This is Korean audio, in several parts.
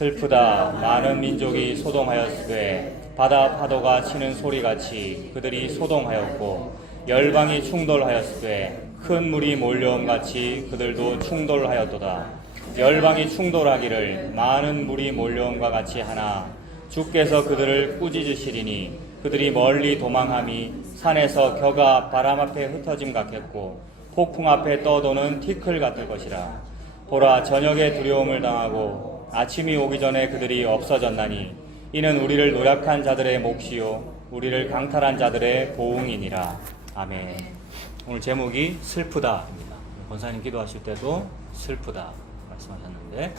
슬프다. 많은 민족이 소동하였으되 바다 파도가 치는 소리같이 그들이 소동하였고 열방이 충돌하였으되 큰 물이 몰려옴 같이 그들도 충돌하였도다. 열방이 충돌하기를 많은 물이 몰려옴과 같이 하나 주께서 그들을 꾸짖으시리니 그들이 멀리 도망함이 산에서 겨가 바람 앞에 흩어짐 같겠고 폭풍 앞에 떠도는 티끌 같을 것이라. 보라, 저녁에 두려움을 당하고 아침이 오기 전에 그들이 없어졌나니 이는 우리를 노약한 자들의 몫이요 우리를 강탈한 자들의 보응이니라. 아멘. 오늘 제목이 슬프다입니다. 권사님 기도하실 때도 슬프다 말씀하셨는데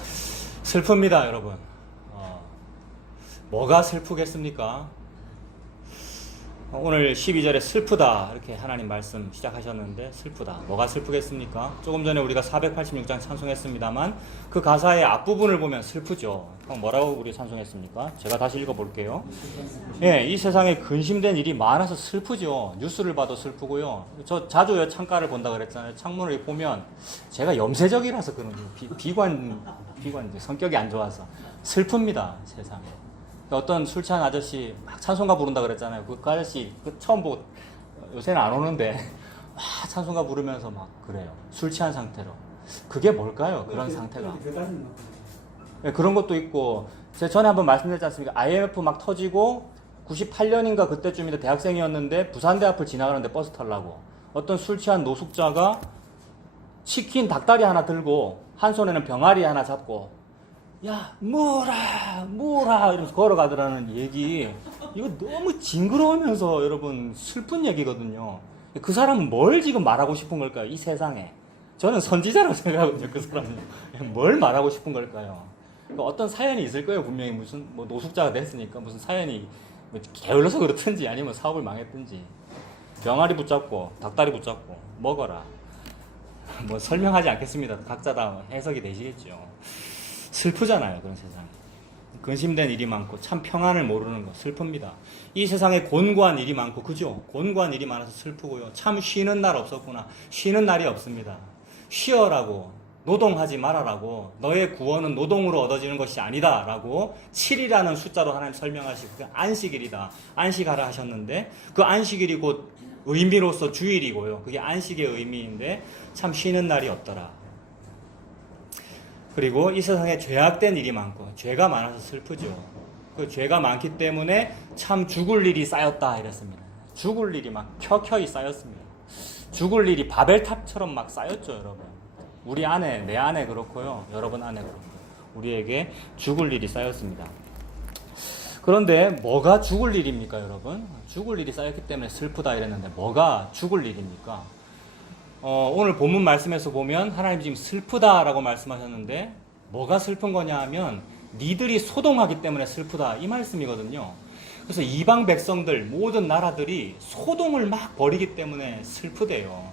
슬픕니다, 여러분. 뭐가 슬프겠습니까? 오늘 12절에 슬프다 이렇게 하나님 말씀 시작하셨는데 슬프다. 뭐가 슬프겠습니까? 조금 전에 우리가 486장 찬송했습니다만 그 가사의 앞부분을 보면 슬프죠. 그럼 뭐라고 우리 찬송했습니까? 제가 다시 읽어볼게요. 예, 이 세상에 근심된 일이 많아서 슬프죠. 뉴스를 봐도 슬프고요. 저 자주 창가를 본다 그랬잖아요. 창문을 보면 제가 염세적이라서 그런 비관 성격이 안 좋아서 슬픕니다. 세상에. 어떤 술 취한 아저씨 막 찬송가 부른다 그랬잖아요. 그 아저씨 처음 보고 요새는 안 오는데 와 찬송가 부르면서 막 그래요. 술 취한 상태로. 그게 뭘까요? 그런 상태가. 네, 그런 것도 있고 제가 전에 한번 말씀드렸지 않습니까? IMF 막 터지고 98년인가 그때쯤인데 대학생이었는데 부산대 앞을 지나가는데 버스 타려고 어떤 술 취한 노숙자가 치킨 닭다리 하나 들고 한 손에는 병아리 하나 잡고 야, 뭐라 이러면서 걸어가더라는 얘기. 이거 너무 징그러우면서 여러분 슬픈 얘기거든요. 그 사람은 뭘 지금 말하고 싶은 걸까요? 이 세상에. 저는 선지자라고 생각하거든요. 그 사람은. 뭘 말하고 싶은 걸까요? 어떤 사연이 있을 거예요. 분명히 무슨 뭐 노숙자가 됐으니까 무슨 사연이 뭐 게을러서 그렇든지 아니면 사업을 망했든지. 병아리 붙잡고 닭다리 붙잡고 먹어라. 뭐 설명하지 않겠습니다. 각자 다 해석이 되시겠죠. 슬프잖아요, 그런 세상에. 근심된 일이 많고 참 평안을 모르는 거 슬픕니다. 이 세상에 곤고한 일이 많고 그죠? 곤고한 일이 많아서 슬프고요. 참 쉬는 날 없었구나. 쉬는 날이 없습니다. 쉬어라고 노동하지 말아라고 너의 구원은 노동으로 얻어지는 것이 아니다 라고 7이라는 숫자로 하나님 설명하시고 그 안식일이다. 안식하라 하셨는데 그 안식일이 곧 의미로서 주일이고요. 그게 안식의 의미인데 참 쉬는 날이 없더라. 그리고 이 세상에 죄악된 일이 많고 죄가 많아서 슬프죠. 그 죄가 많기 때문에 참 죽을 일이 쌓였다 이랬습니다. 죽을 일이 막 켜켜이 쌓였습니다. 죽을 일이 바벨탑처럼 막 쌓였죠, 여러분. 우리 안에, 내 안에 그렇고요. 여러분 안에 그렇고요. 우리에게 죽을 일이 쌓였습니다. 그런데 뭐가 죽을 일입니까, 여러분? 죽을 일이 쌓였기 때문에 슬프다 이랬는데 뭐가 죽을 일입니까? 오늘 본문 말씀에서 보면 하나님 지금 슬프다라고 말씀하셨는데 뭐가 슬픈 거냐 하면 니들이 소동하기 때문에 슬프다 이 말씀이거든요. 그래서 이방 백성들 모든 나라들이 소동을 막 벌이기 때문에 슬프대요.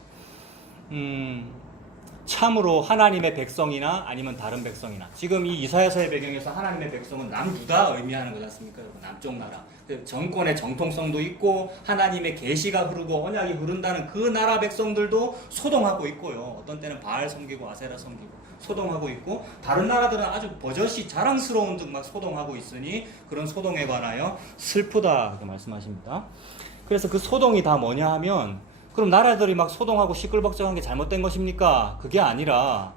참으로 하나님의 백성이나 아니면 다른 백성이나 지금 이 이사야서의 배경에서 하나님의 백성은 남유다 의미하는 거지 않습니까? 남쪽 나라 정권의 정통성도 있고 하나님의 계시가 흐르고 언약이 흐른다는 그 나라 백성들도 소동하고 있고요. 어떤 때는 바알 섬기고 아세라 섬기고 소동하고 있고 다른 나라들은 아주 버젓이 자랑스러운 듯 막 소동하고 있으니 그런 소동에 관하여 슬프다 이렇게 말씀하십니다. 그래서 그 소동이 다 뭐냐 하면 그럼 나라들이 막 소동하고 시끌벅적한 게 잘못된 것입니까? 그게 아니라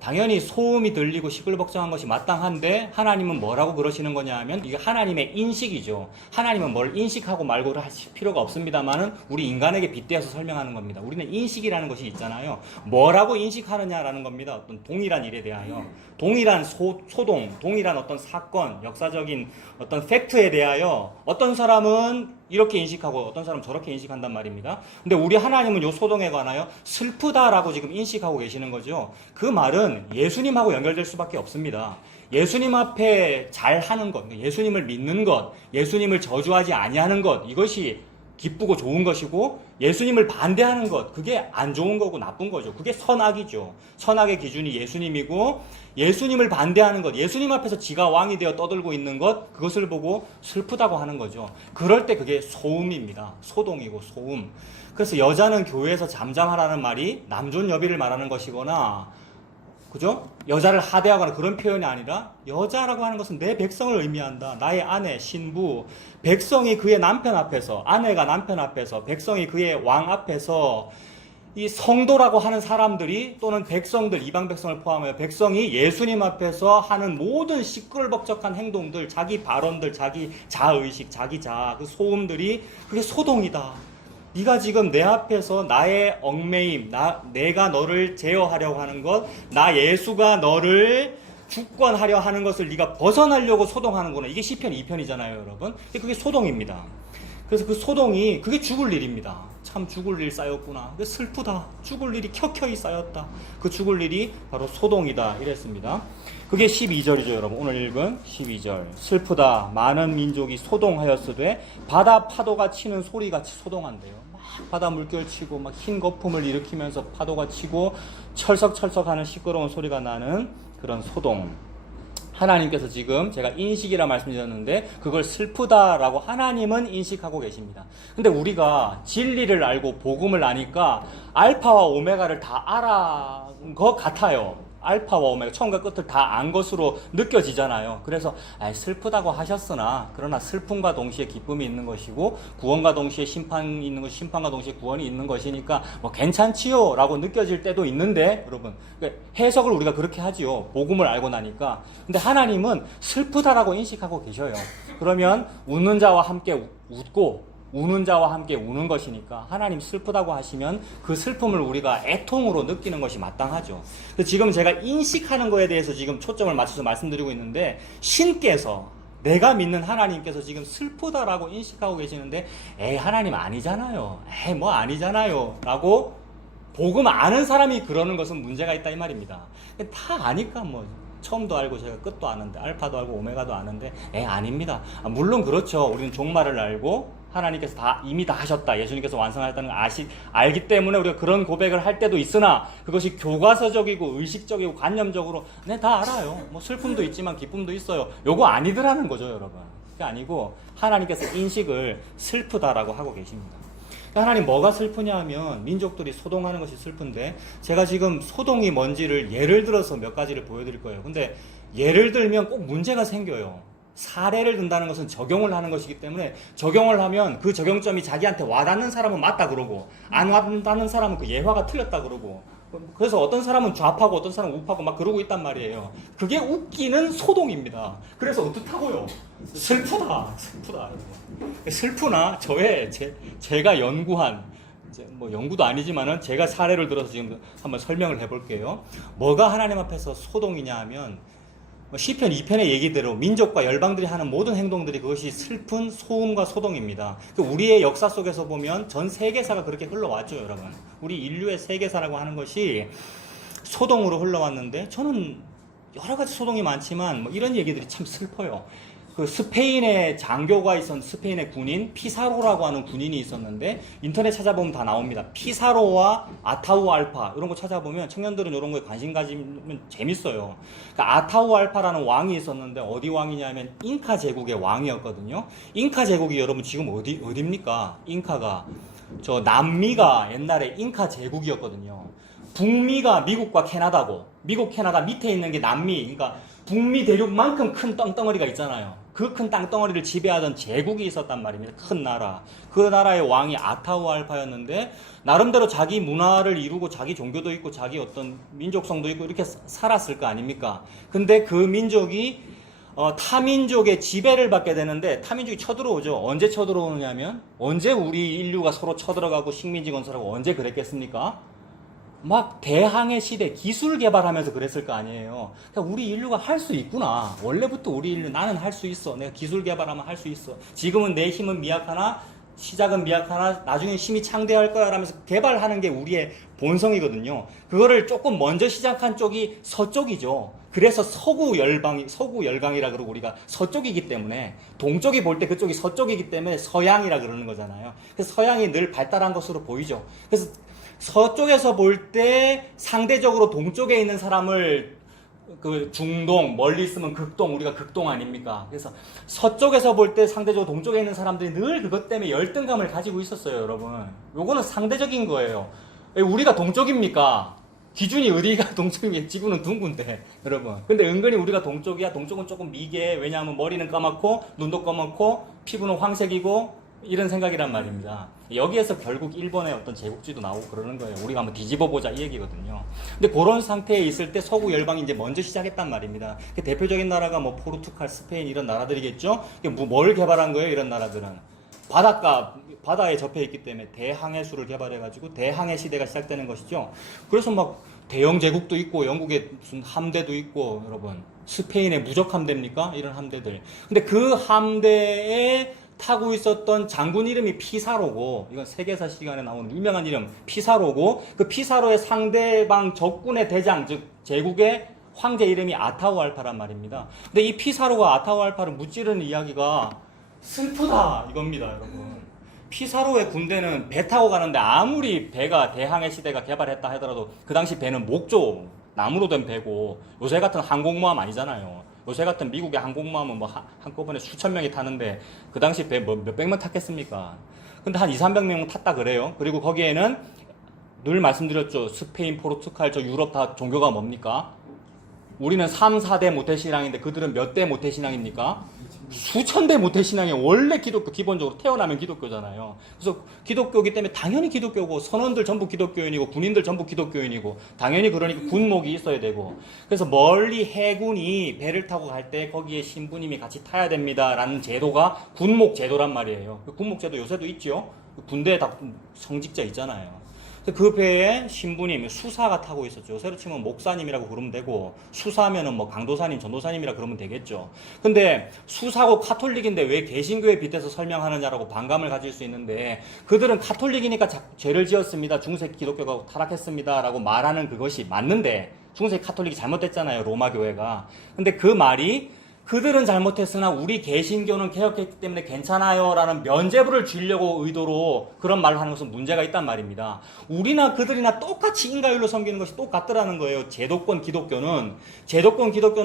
당연히 소음이 들리고 시끌벅적한 것이 마땅한데 하나님은 뭐라고 그러시는 거냐 하면 이게 하나님의 인식이죠. 하나님은 뭘 인식하고 말고를 하실 필요가 없습니다만은 우리 인간에게 빗대어서 설명하는 겁니다. 우리는 인식이라는 것이 있잖아요. 뭐라고 인식하느냐라는 겁니다. 어떤 동일한 일에 대하여 동일한 소동, 동일한 어떤 사건, 역사적인 어떤 팩트에 대하여 어떤 사람은 이렇게 인식하고 어떤 사람은 저렇게 인식한단 말입니다. 근데 우리 하나님은 이 소동에 관하여 슬프다라고 지금 인식하고 계시는 거죠. 그 말은 예수님하고 연결될 수밖에 없습니다. 예수님 앞에 잘하는 것, 예수님을 믿는 것, 예수님을 저주하지 아니하는 것 이것이 기쁘고 좋은 것이고 예수님을 반대하는 것 그게 안 좋은 거고 나쁜 거죠. 그게 선악이죠. 선악의 기준이 예수님이고 예수님을 반대하는 것, 예수님 앞에서 지가 왕이 되어 떠들고 있는 것 그것을 보고 슬프다고 하는 거죠. 그럴 때 그게 소음입니다. 소동이고 소음. 그래서 여자는 교회에서 잠잠하라는 말이 남존 여비를 말하는 것이거나 그죠? 여자를 하대하거나 그런 표현이 아니라 여자라고 하는 것은 내 백성을 의미한다. 나의 아내, 신부, 백성이 그의 남편 앞에서, 아내가 남편 앞에서, 백성이 그의 왕 앞에서 이 성도라고 하는 사람들이 또는 백성들, 이방 백성을 포함하여 백성이 예수님 앞에서 하는 모든 시끌벅적한 행동들, 자기 발언들, 자기 자의식, 자기 자아, 그 소음들이 그게 소동이다. 네가 지금 내 앞에서 나의 얽매임, 내가 너를 제어하려고 하는 것, 나 예수가 너를 주권하려 하는 것을 네가 벗어나려고 소동하는구나. 이게 시편 2편이잖아요, 여러분. 그게 소동입니다. 그래서 그 소동이 그게 죽을 일입니다. 참 죽을 일 쌓였구나. 슬프다. 죽을 일이 켜켜이 쌓였다. 그 죽을 일이 바로 소동이다. 이랬습니다. 그게 12절이죠, 여러분. 오늘 읽은 12절. 슬프다. 많은 민족이 소동하였으되 바다 파도가 치는 소리같이 소동한대요. 막 바다 물결 치고 막 흰 거품을 일으키면서 파도가 치고 철썩철썩하는 시끄러운 소리가 나는 그런 소동. 하나님께서 지금 제가 인식이라 말씀드렸는데 그걸 슬프다라고 하나님은 인식하고 계십니다. 근데 우리가 진리를 알고 복음을 아니까 알파와 오메가를 다 알아인 것 같아요. 알파와 오메가, 처음과 끝을 다 안 것으로 느껴지잖아요. 그래서 슬프다고 하셨으나 그러나 슬픔과 동시에 기쁨이 있는 것이고 구원과 동시에 심판이 있는 것, 심판과 동시에 구원이 있는 것이니까 뭐 괜찮지요 라고 느껴질 때도 있는데 여러분, 해석을 우리가 그렇게 하지요. 복음을 알고 나니까. 근데 하나님은 슬프다라고 인식하고 계셔요. 그러면 웃는 자와 함께 웃고 우는 자와 함께 우는 것이니까 하나님 슬프다고 하시면 그 슬픔을 우리가 애통으로 느끼는 것이 마땅하죠. 지금 제가 인식하는 거에 대해서 지금 초점을 맞춰서 말씀드리고 있는데 신께서, 내가 믿는 하나님께서 지금 슬프다라고 인식하고 계시는데 하나님 아니잖아요. 뭐 아니잖아요 라고 복음 아는 사람이 그러는 것은 문제가 있다 이 말입니다. 다 아니까 뭐 처음도 알고 제가 끝도 아는데 알파도 알고 오메가도 아는데 아닙니다. 물론 그렇죠. 우리는 종말을 알고 하나님께서 이미 다 하셨다. 예수님께서 완성하셨다는 걸 알기 때문에 우리가 그런 고백을 할 때도 있으나 그것이 교과서적이고 의식적이고 관념적으로 다 알아요. 뭐 슬픔도 있지만 기쁨도 있어요. 요거 아니더라는 거죠, 여러분. 그게 아니고 하나님께서 인식을 슬프다라고 하고 계십니다. 하나님 뭐가 슬프냐 하면 민족들이 소동하는 것이 슬픈데 제가 지금 소동이 뭔지를 예를 들어서 몇 가지를 보여드릴 거예요. 근데 예를 들면 꼭 문제가 생겨요. 사례를 든다는 것은 적용을 하는 것이기 때문에 적용을 하면 그 적용점이 자기한테 와닿는 사람은 맞다 그러고 안 와닿는 사람은 그 예화가 틀렸다 그러고 그래서 어떤 사람은 좌파고 어떤 사람은 우파고 막 그러고 있단 말이에요. 그게 웃기는 소동입니다. 그래서 어떻다고요? 슬프다. 슬프나 제가 연구한 뭐 연구도 아니지만은 제가 사례를 들어서 지금 한번 설명을 해볼게요. 뭐가 하나님 앞에서 소동이냐 하면 시편 2편의 얘기대로 민족과 열방들이 하는 모든 행동들이 그것이 슬픈 소음과 소동입니다. 우리의 역사 속에서 보면 전 세계사가 그렇게 흘러왔죠, 여러분. 우리 인류의 세계사라고 하는 것이 소동으로 흘러왔는데 저는 여러 가지 소동이 많지만 뭐 이런 얘기들이 참 슬퍼요. 그 스페인의 장교가 스페인의 군인 피사로라고 하는 군인이 있었는데 인터넷 찾아보면 다 나옵니다. 피사로와 아타우 알파 이런 거 찾아보면 청년들은 이런 거에 관심 가지면 재밌어요. 그러니까 아타우 알파라는 왕이 있었는데 어디 왕이냐면 잉카 제국의 왕이었거든요. 잉카 제국이 여러분 지금 어디입니까? 잉카가 저 남미가 옛날에 잉카 제국이었거든요. 북미가 미국과 캐나다고 미국 캐나다 밑에 있는 게 남미, 그러니까 북미 대륙만큼 큰 땅덩어리가 있잖아요. 그 큰 땅덩어리를 지배하던 제국이 있었단 말입니다. 큰 나라. 그 나라의 왕이 아타우 알파였는데 나름대로 자기 문화를 이루고 자기 종교도 있고 자기 어떤 민족성도 있고 이렇게 살았을 거 아닙니까? 근데 그 민족이 타민족의 지배를 받게 되는데 타민족이 쳐들어오죠. 언제 쳐들어오느냐면 언제 우리 인류가 서로 쳐들어가고 식민지 건설하고 언제 그랬겠습니까? 막 대항해 시대 기술 개발하면서 그랬을 거 아니에요. 그러니까 우리 인류가 할 수 있구나. 원래부터 우리 인류 나는 할 수 있어. 내가 기술 개발하면 할 수 있어. 지금은 내 힘은 미약하나 시작은 미약하나 나중에 힘이 창대할 거야 라면서 개발하는 게 우리의 본성이거든요. 그거를 조금 먼저 시작한 쪽이 서쪽이죠. 그래서 서구 열강이라 그러고 우리가 서쪽이기 때문에 동쪽이 볼 때 그쪽이 서쪽이기 때문에 서양이라 그러는 거잖아요. 그래서 서양이 늘 발달한 것으로 보이죠. 그래서 서쪽에서 볼 때 상대적으로 동쪽에 있는 사람을 그 중동, 멀리 있으면 극동, 우리가 극동 아닙니까? 그래서 서쪽에서 볼 때 상대적으로 동쪽에 있는 사람들이 늘 그것 때문에 열등감을 가지고 있었어요, 여러분. 요거는 상대적인 거예요. 우리가 동쪽입니까? 기준이 어디가 동쪽이야? 지구는 둥근데, 여러분. 근데 은근히 우리가 동쪽이야. 동쪽은 조금 미개. 왜냐하면 머리는 까맣고, 눈도 까맣고, 피부는 황색이고, 이런 생각이란 말입니다. 여기에서 결국 일본의 어떤 제국주의도 나오고 그러는 거예요. 우리가 한번 뒤집어 보자 이 얘기거든요. 근데 그런 상태에 있을 때 서구 열방이 이제 먼저 시작했단 말입니다. 대표적인 나라가 뭐 포르투갈, 스페인 이런 나라들이겠죠. 뭘 개발한 거예요? 이런 나라들은 바다에 접해 있기 때문에 대항해수를 개발해가지고 대항해 시대가 시작되는 것이죠. 그래서 막 대영 제국도 있고 영국의 무슨 함대도 있고 여러분 스페인의 무적 함대입니까? 이런 함대들. 근데 그 함대에 타고 있었던 장군 이름이 피사로고, 이건 세계사 시간에 나오는 유명한 이름 피사로고, 그 피사로의 상대방 적군의 대장, 즉 제국의 황제 이름이 아타우알파란 말입니다. 근데 이 피사로가 아타우알파를 무찌르는 이야기가 슬프다 이겁니다, 여러분. 피사로의 군대는 배 타고 가는데 아무리 배가 대항해 시대가 개발했다 하더라도 그 당시 배는 목조, 나무로 된 배고 요새 같은 항공모함 아니잖아요. 요새 같은 미국의 항공모함은 뭐 한꺼번에 수천 명이 타는데 그 당시 배 뭐 몇백 명 탔겠습니까? 근데 한 200~300명 탔다 그래요. 그리고 거기에는 늘 말씀드렸죠. 스페인, 포르투갈, 저 유럽 다 종교가 뭡니까? 우리는 3, 4대 모태신앙인데 그들은 몇 대 모태신앙입니까? 수천 대 모태신앙이 원래 기독교, 기본적으로 태어나면 기독교잖아요. 그래서 기독교이기 때문에 당연히 기독교고, 선원들 전부 기독교인이고, 군인들 전부 기독교인이고, 당연히 그러니까 군목이 있어야 되고, 그래서 멀리 해군이 배를 타고 갈 때 거기에 신부님이 같이 타야 됩니다 라는 제도가 군목 제도란 말이에요. 군목 제도 요새도 있죠. 군대에 다 성직자 있잖아요. 그 배에 신부님, 수사가 타고 있었죠. 새로 치면 목사님이라고 부르면 되고, 수사면은 뭐 강도사님, 전도사님이라 그러면 되겠죠. 근데 수사고 카톨릭인데 왜 개신교에 빗대서 설명하느냐라고 반감을 가질 수 있는데, 그들은 카톨릭이니까 죄를 지었습니다. 중세 기독교가 타락했습니다. 라고 말하는 그것이 맞는데, 중세 카톨릭이 잘못됐잖아요. 로마 교회가. 근데 그 말이 그들은 잘못했으나 우리 개신교는 개혁했기 때문에 괜찮아요 라는 면죄부를 주려고 의도로 그런 말을 하는 것은 문제가 있단 말입니다. 우리나 그들이나 똑같이 인과율로 섬기는 것이 똑같더라는 거예요. 제도권 기독교는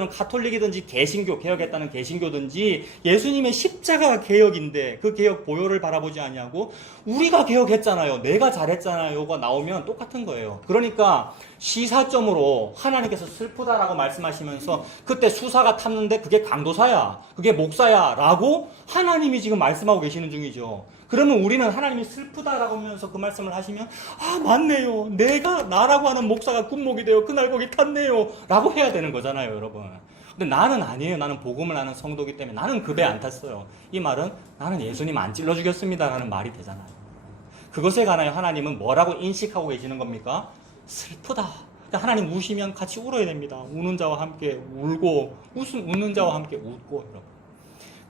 카톨릭이든지 개신교, 개혁했다는 개신교든지 예수님의 십자가 개혁인데 그 개혁 보혈을 바라보지 아니하고 우리가 개혁했잖아요, 내가 잘했잖아요가 나오면 똑같은 거예요. 그러니까 시사점으로 하나님께서 슬프다라고 말씀하시면서 그때 수사가 탔는데 그게 강도사야, 그게 목사야 라고 하나님이 지금 말씀하고 계시는 중이죠. 그러면 우리는 하나님이 슬프다라고 하면서 그 말씀을 하시면 아 맞네요, 내가 나라고 하는 목사가 군목이 되어 그날 거기 탔네요 라고 해야 되는 거잖아요, 여러분. 근데 나는 아니에요. 나는 복음을 아는 성도이기 때문에 나는 그 배 안 탔어요. 이 말은 나는 예수님 안 찔러 죽였습니다 라는 말이 되잖아요. 그것에 관하여 하나님은 뭐라고 인식하고 계시는 겁니까? 슬프다. 하나님 우시면 같이 울어야 됩니다. 우는 자와 함께 울고, 웃는 자와 함께 웃고, 여러분.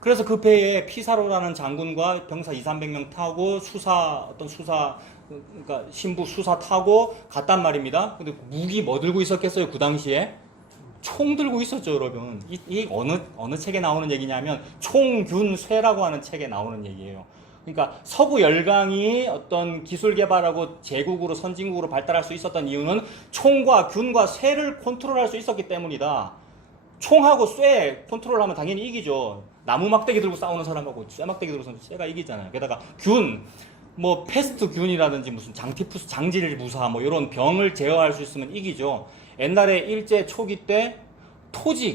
그래서 그 배에 피사로라는 장군과 병사 200~300명 타고 그러니까 신부 수사 타고 갔단 말입니다. 근데 무기 뭐 들고 있었겠어요, 그 당시에? 총 들고 있었죠, 여러분. 이 어느 책에 나오는 얘기냐면, 총균쇠라고 하는 책에 나오는 얘기예요. 그러니까 서구 열강이 어떤 기술 개발하고 제국으로 선진국으로 발달할 수 있었던 이유는 총과 균과 쇠를 컨트롤할 수 있었기 때문이다. 총하고 쇠 컨트롤하면 당연히 이기죠. 나무 막대기 들고 싸우는 사람하고 쇠 막대기 들고 싸우면 쇠가 이기잖아요. 게다가 균, 뭐 패스트 균이라든지 무슨 장티푸스, 장질무사 뭐 이런 병을 제어할 수 있으면 이기죠. 옛날에 일제 초기 때 토지,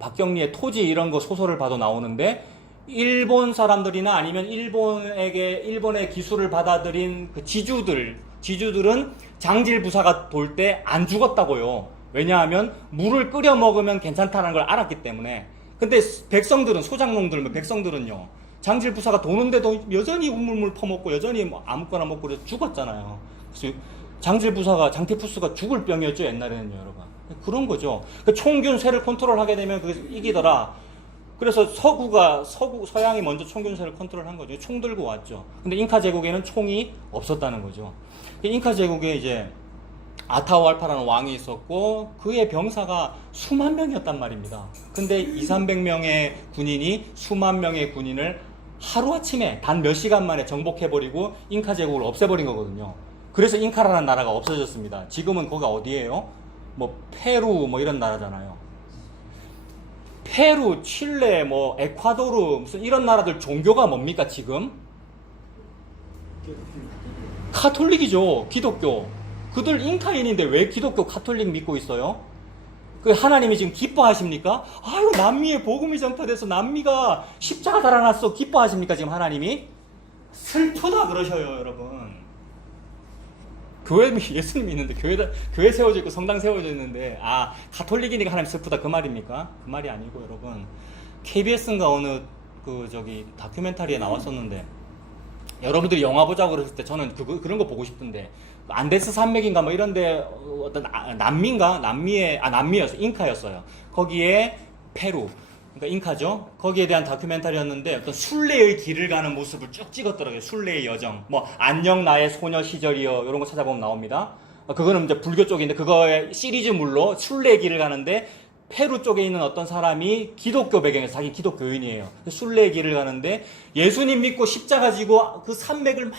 박경리의 토지 이런 거 소설을 봐도 나오는데, 일본 사람들이나 아니면 일본의 기술을 받아들인 그 지주들은 장질부사가 돌 때 안 죽었다고요. 왜냐하면 물을 끓여 먹으면 괜찮다는 걸 알았기 때문에. 근데 백성들은, 백성들은요, 장질부사가 도는데도 여전히 우물물 퍼먹고 여전히 뭐 아무거나 먹고 그래서 죽었잖아요. 그래서 장티푸스가 죽을 병이었죠, 옛날에는요, 여러분. 그런 거죠. 그 총균 쇠를 컨트롤하게 되면 그게 이기더라. 그래서 서양이 먼저 총균쇠를 컨트롤한 거죠. 총 들고 왔죠. 근데 잉카 제국에는 총이 없었다는 거죠. 잉카 제국에 이제 아타우알파라는 왕이 있었고 그의 병사가 수만 명이었단 말입니다. 근데 200~300명의 군인이 수만 명의 군인을 하루아침에 단 몇 시간 만에 정복해버리고 잉카 제국을 없애버린 거거든요. 그래서 잉카라는 나라가 없어졌습니다. 지금은 거기가 어디예요? 뭐 페루 뭐 이런 나라잖아요. 페루, 칠레, 뭐 에콰도르 무슨 이런 나라들 종교가 뭡니까 지금? 카톨릭이죠. 기독교. 그들 잉카인인데 왜 기독교 카톨릭 믿고 있어요? 그 하나님이 지금 기뻐하십니까? 아유, 남미에 복음이 전파돼서 남미가 십자가 달아났어. 기뻐하십니까 지금 하나님이? 슬프다 그러셔요, 여러분. 교회 예수님이 있는데 교회 세워져 있고 성당 세워져 있는데 가톨릭이니까 하나님 슬프다 그 말입니까? 그 말이 아니고 여러분, KBS인가 어느 다큐멘터리에 나왔었는데, 여러분들이 영화 보자고 그랬을 때 저는 그런 거 보고 싶은데, 안데스 산맥인가 뭐 이런데 어떤 남미였어요. 잉카였어요. 거기에 페루, 그러니까 잉카죠. 거기에 대한 다큐멘터리였는데 어떤 순례의 길을 가는 모습을 쭉 찍었더라고요. 순례의 여정. 뭐 안녕 나의 소녀 시절이여 이런 거 찾아보면 나옵니다. 그거는 이제 불교 쪽인데 그거의 시리즈물로 순례의 길을 가는데, 페루 쪽에 있는 어떤 사람이 기독교 배경에서 자기 기독교인이에요. 순례의 길을 가는데 예수님 믿고 십자가 지고 그 산맥을 막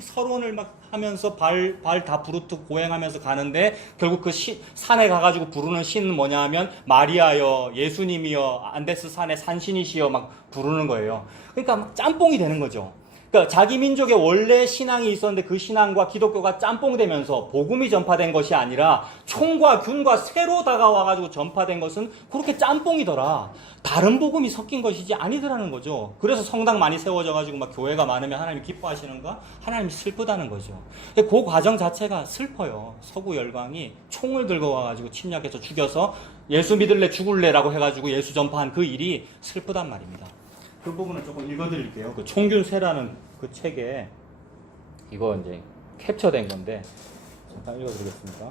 서론을 막 하면서 발 다 부르트고 고행하면서 가는데, 결국 그 산에 가가지고 부르는 시는 뭐냐 하면 마리아여, 예수님이여, 안데스 산의 산신이시여 막 부르는 거예요. 그러니까 막 짬뽕이 되는 거죠. 그러니까 자기 민족의 원래 신앙이 있었는데 그 신앙과 기독교가 짬뽕되면서 복음이 전파된 것이 아니라 총과 균과 새로 다가와가지고 전파된 것은 그렇게 짬뽕이더라. 다른 복음이 섞인 것이지 아니더라는 거죠. 그래서 성당 많이 세워져가지고 막 교회가 많으면 하나님이 기뻐하시는가? 하나님이 슬프다는 거죠. 그 과정 자체가 슬퍼요. 서구 열강이 총을 들고 와가지고 침략해서 죽여서 예수 믿을래 죽을래라고 해가지고 예수 전파한 그 일이 슬프단 말입니다. 그 부분을 조금 읽어드릴게요. 그 총균세라는 그 책에 이거 이제 캡처된 건데 잠깐 읽어드리겠습니다.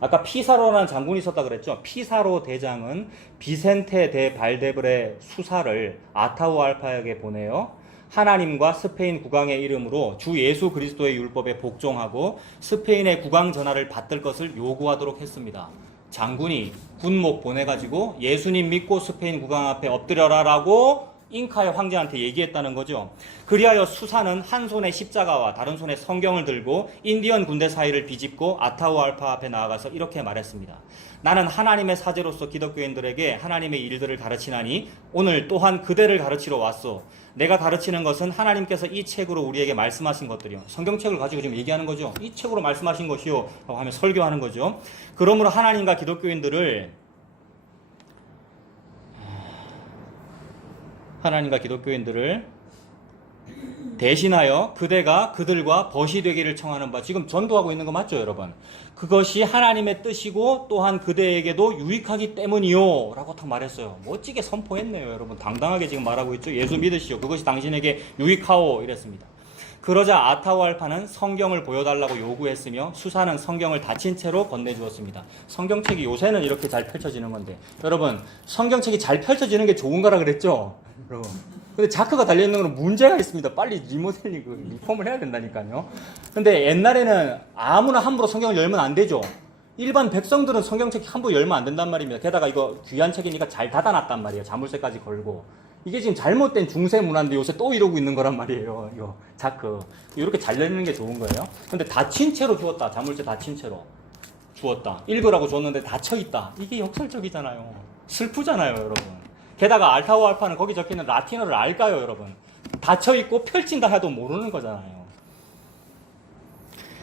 아까 피사로라는 장군이 있었다 그랬죠. 피사로 대장은 비센테 데 발데브레 수사를 아타우알파에게 보내요. 하나님과 스페인 국왕의 이름으로 주 예수 그리스도의 율법에 복종하고 스페인의 국왕 전하를 받들 것을 요구하도록 했습니다. 장군이 군목 보내가지고 예수님 믿고 스페인 국왕 앞에 엎드려라라고 잉카의 황제한테 얘기했다는 거죠. 그리하여 수사는 한 손에 십자가와 다른 손에 성경을 들고 인디언 군대 사이를 비집고 아타우알파 앞에 나아가서 이렇게 말했습니다. 나는 하나님의 사제로서 기독교인들에게 하나님의 일들을 가르치나니 오늘 또한 그대를 가르치러 왔소. 내가 가르치는 것은 하나님께서 이 책으로 우리에게 말씀하신 것들이요. 성경책을 가지고 지금 얘기하는 거죠. 이 책으로 말씀하신 것이요 라고 하며 설교하는 거죠. 그러므로 하나님과 기독교인들을 대신하여 그대가 그들과 벗이 되기를 청하는 바, 지금 전도하고 있는 거 맞죠, 여러분? 그것이 하나님의 뜻이고 또한 그대에게도 유익하기 때문이요 라고 딱 말했어요. 멋지게 선포했네요, 여러분. 당당하게 지금 말하고 있죠. 예수 믿으시오. 그것이 당신에게 유익하오 이랬습니다. 그러자 아타우알파는 성경을 보여달라고 요구했으며 수사는 성경을 닫힌 채로 건네주었습니다. 성경책이 요새는 이렇게 잘 펼쳐지는 건데, 여러분, 성경책이 잘 펼쳐지는 게 좋은 거라 그랬죠? 여러분. 근데 자크가 달려있는 건 문제가 있습니다. 빨리 리폼을 해야 된다니까요. 근데 옛날에는 아무나 함부로 성경을 열면 안 되죠. 일반 백성들은 성경책 함부로 열면 안 된단 말입니다. 게다가 이거 귀한 책이니까 잘 닫아놨단 말이에요. 자물쇠까지 걸고. 이게 지금 잘못된 중세 문화인데 요새 또 이러고 있는 거란 말이에요. 이거 자크. 이렇게 잘 열리는 게 좋은 거예요. 근데 닫힌 채로 주었다. 자물쇠 닫힌 채로 주었다. 읽으라고 줬는데 닫혀있다. 이게 역설적이잖아요. 슬프잖아요, 여러분. 게다가 아타우알파는 거기 적혀있는 라틴어를 알까요, 여러분? 닫혀있고 펼친다 해도 모르는 거잖아요.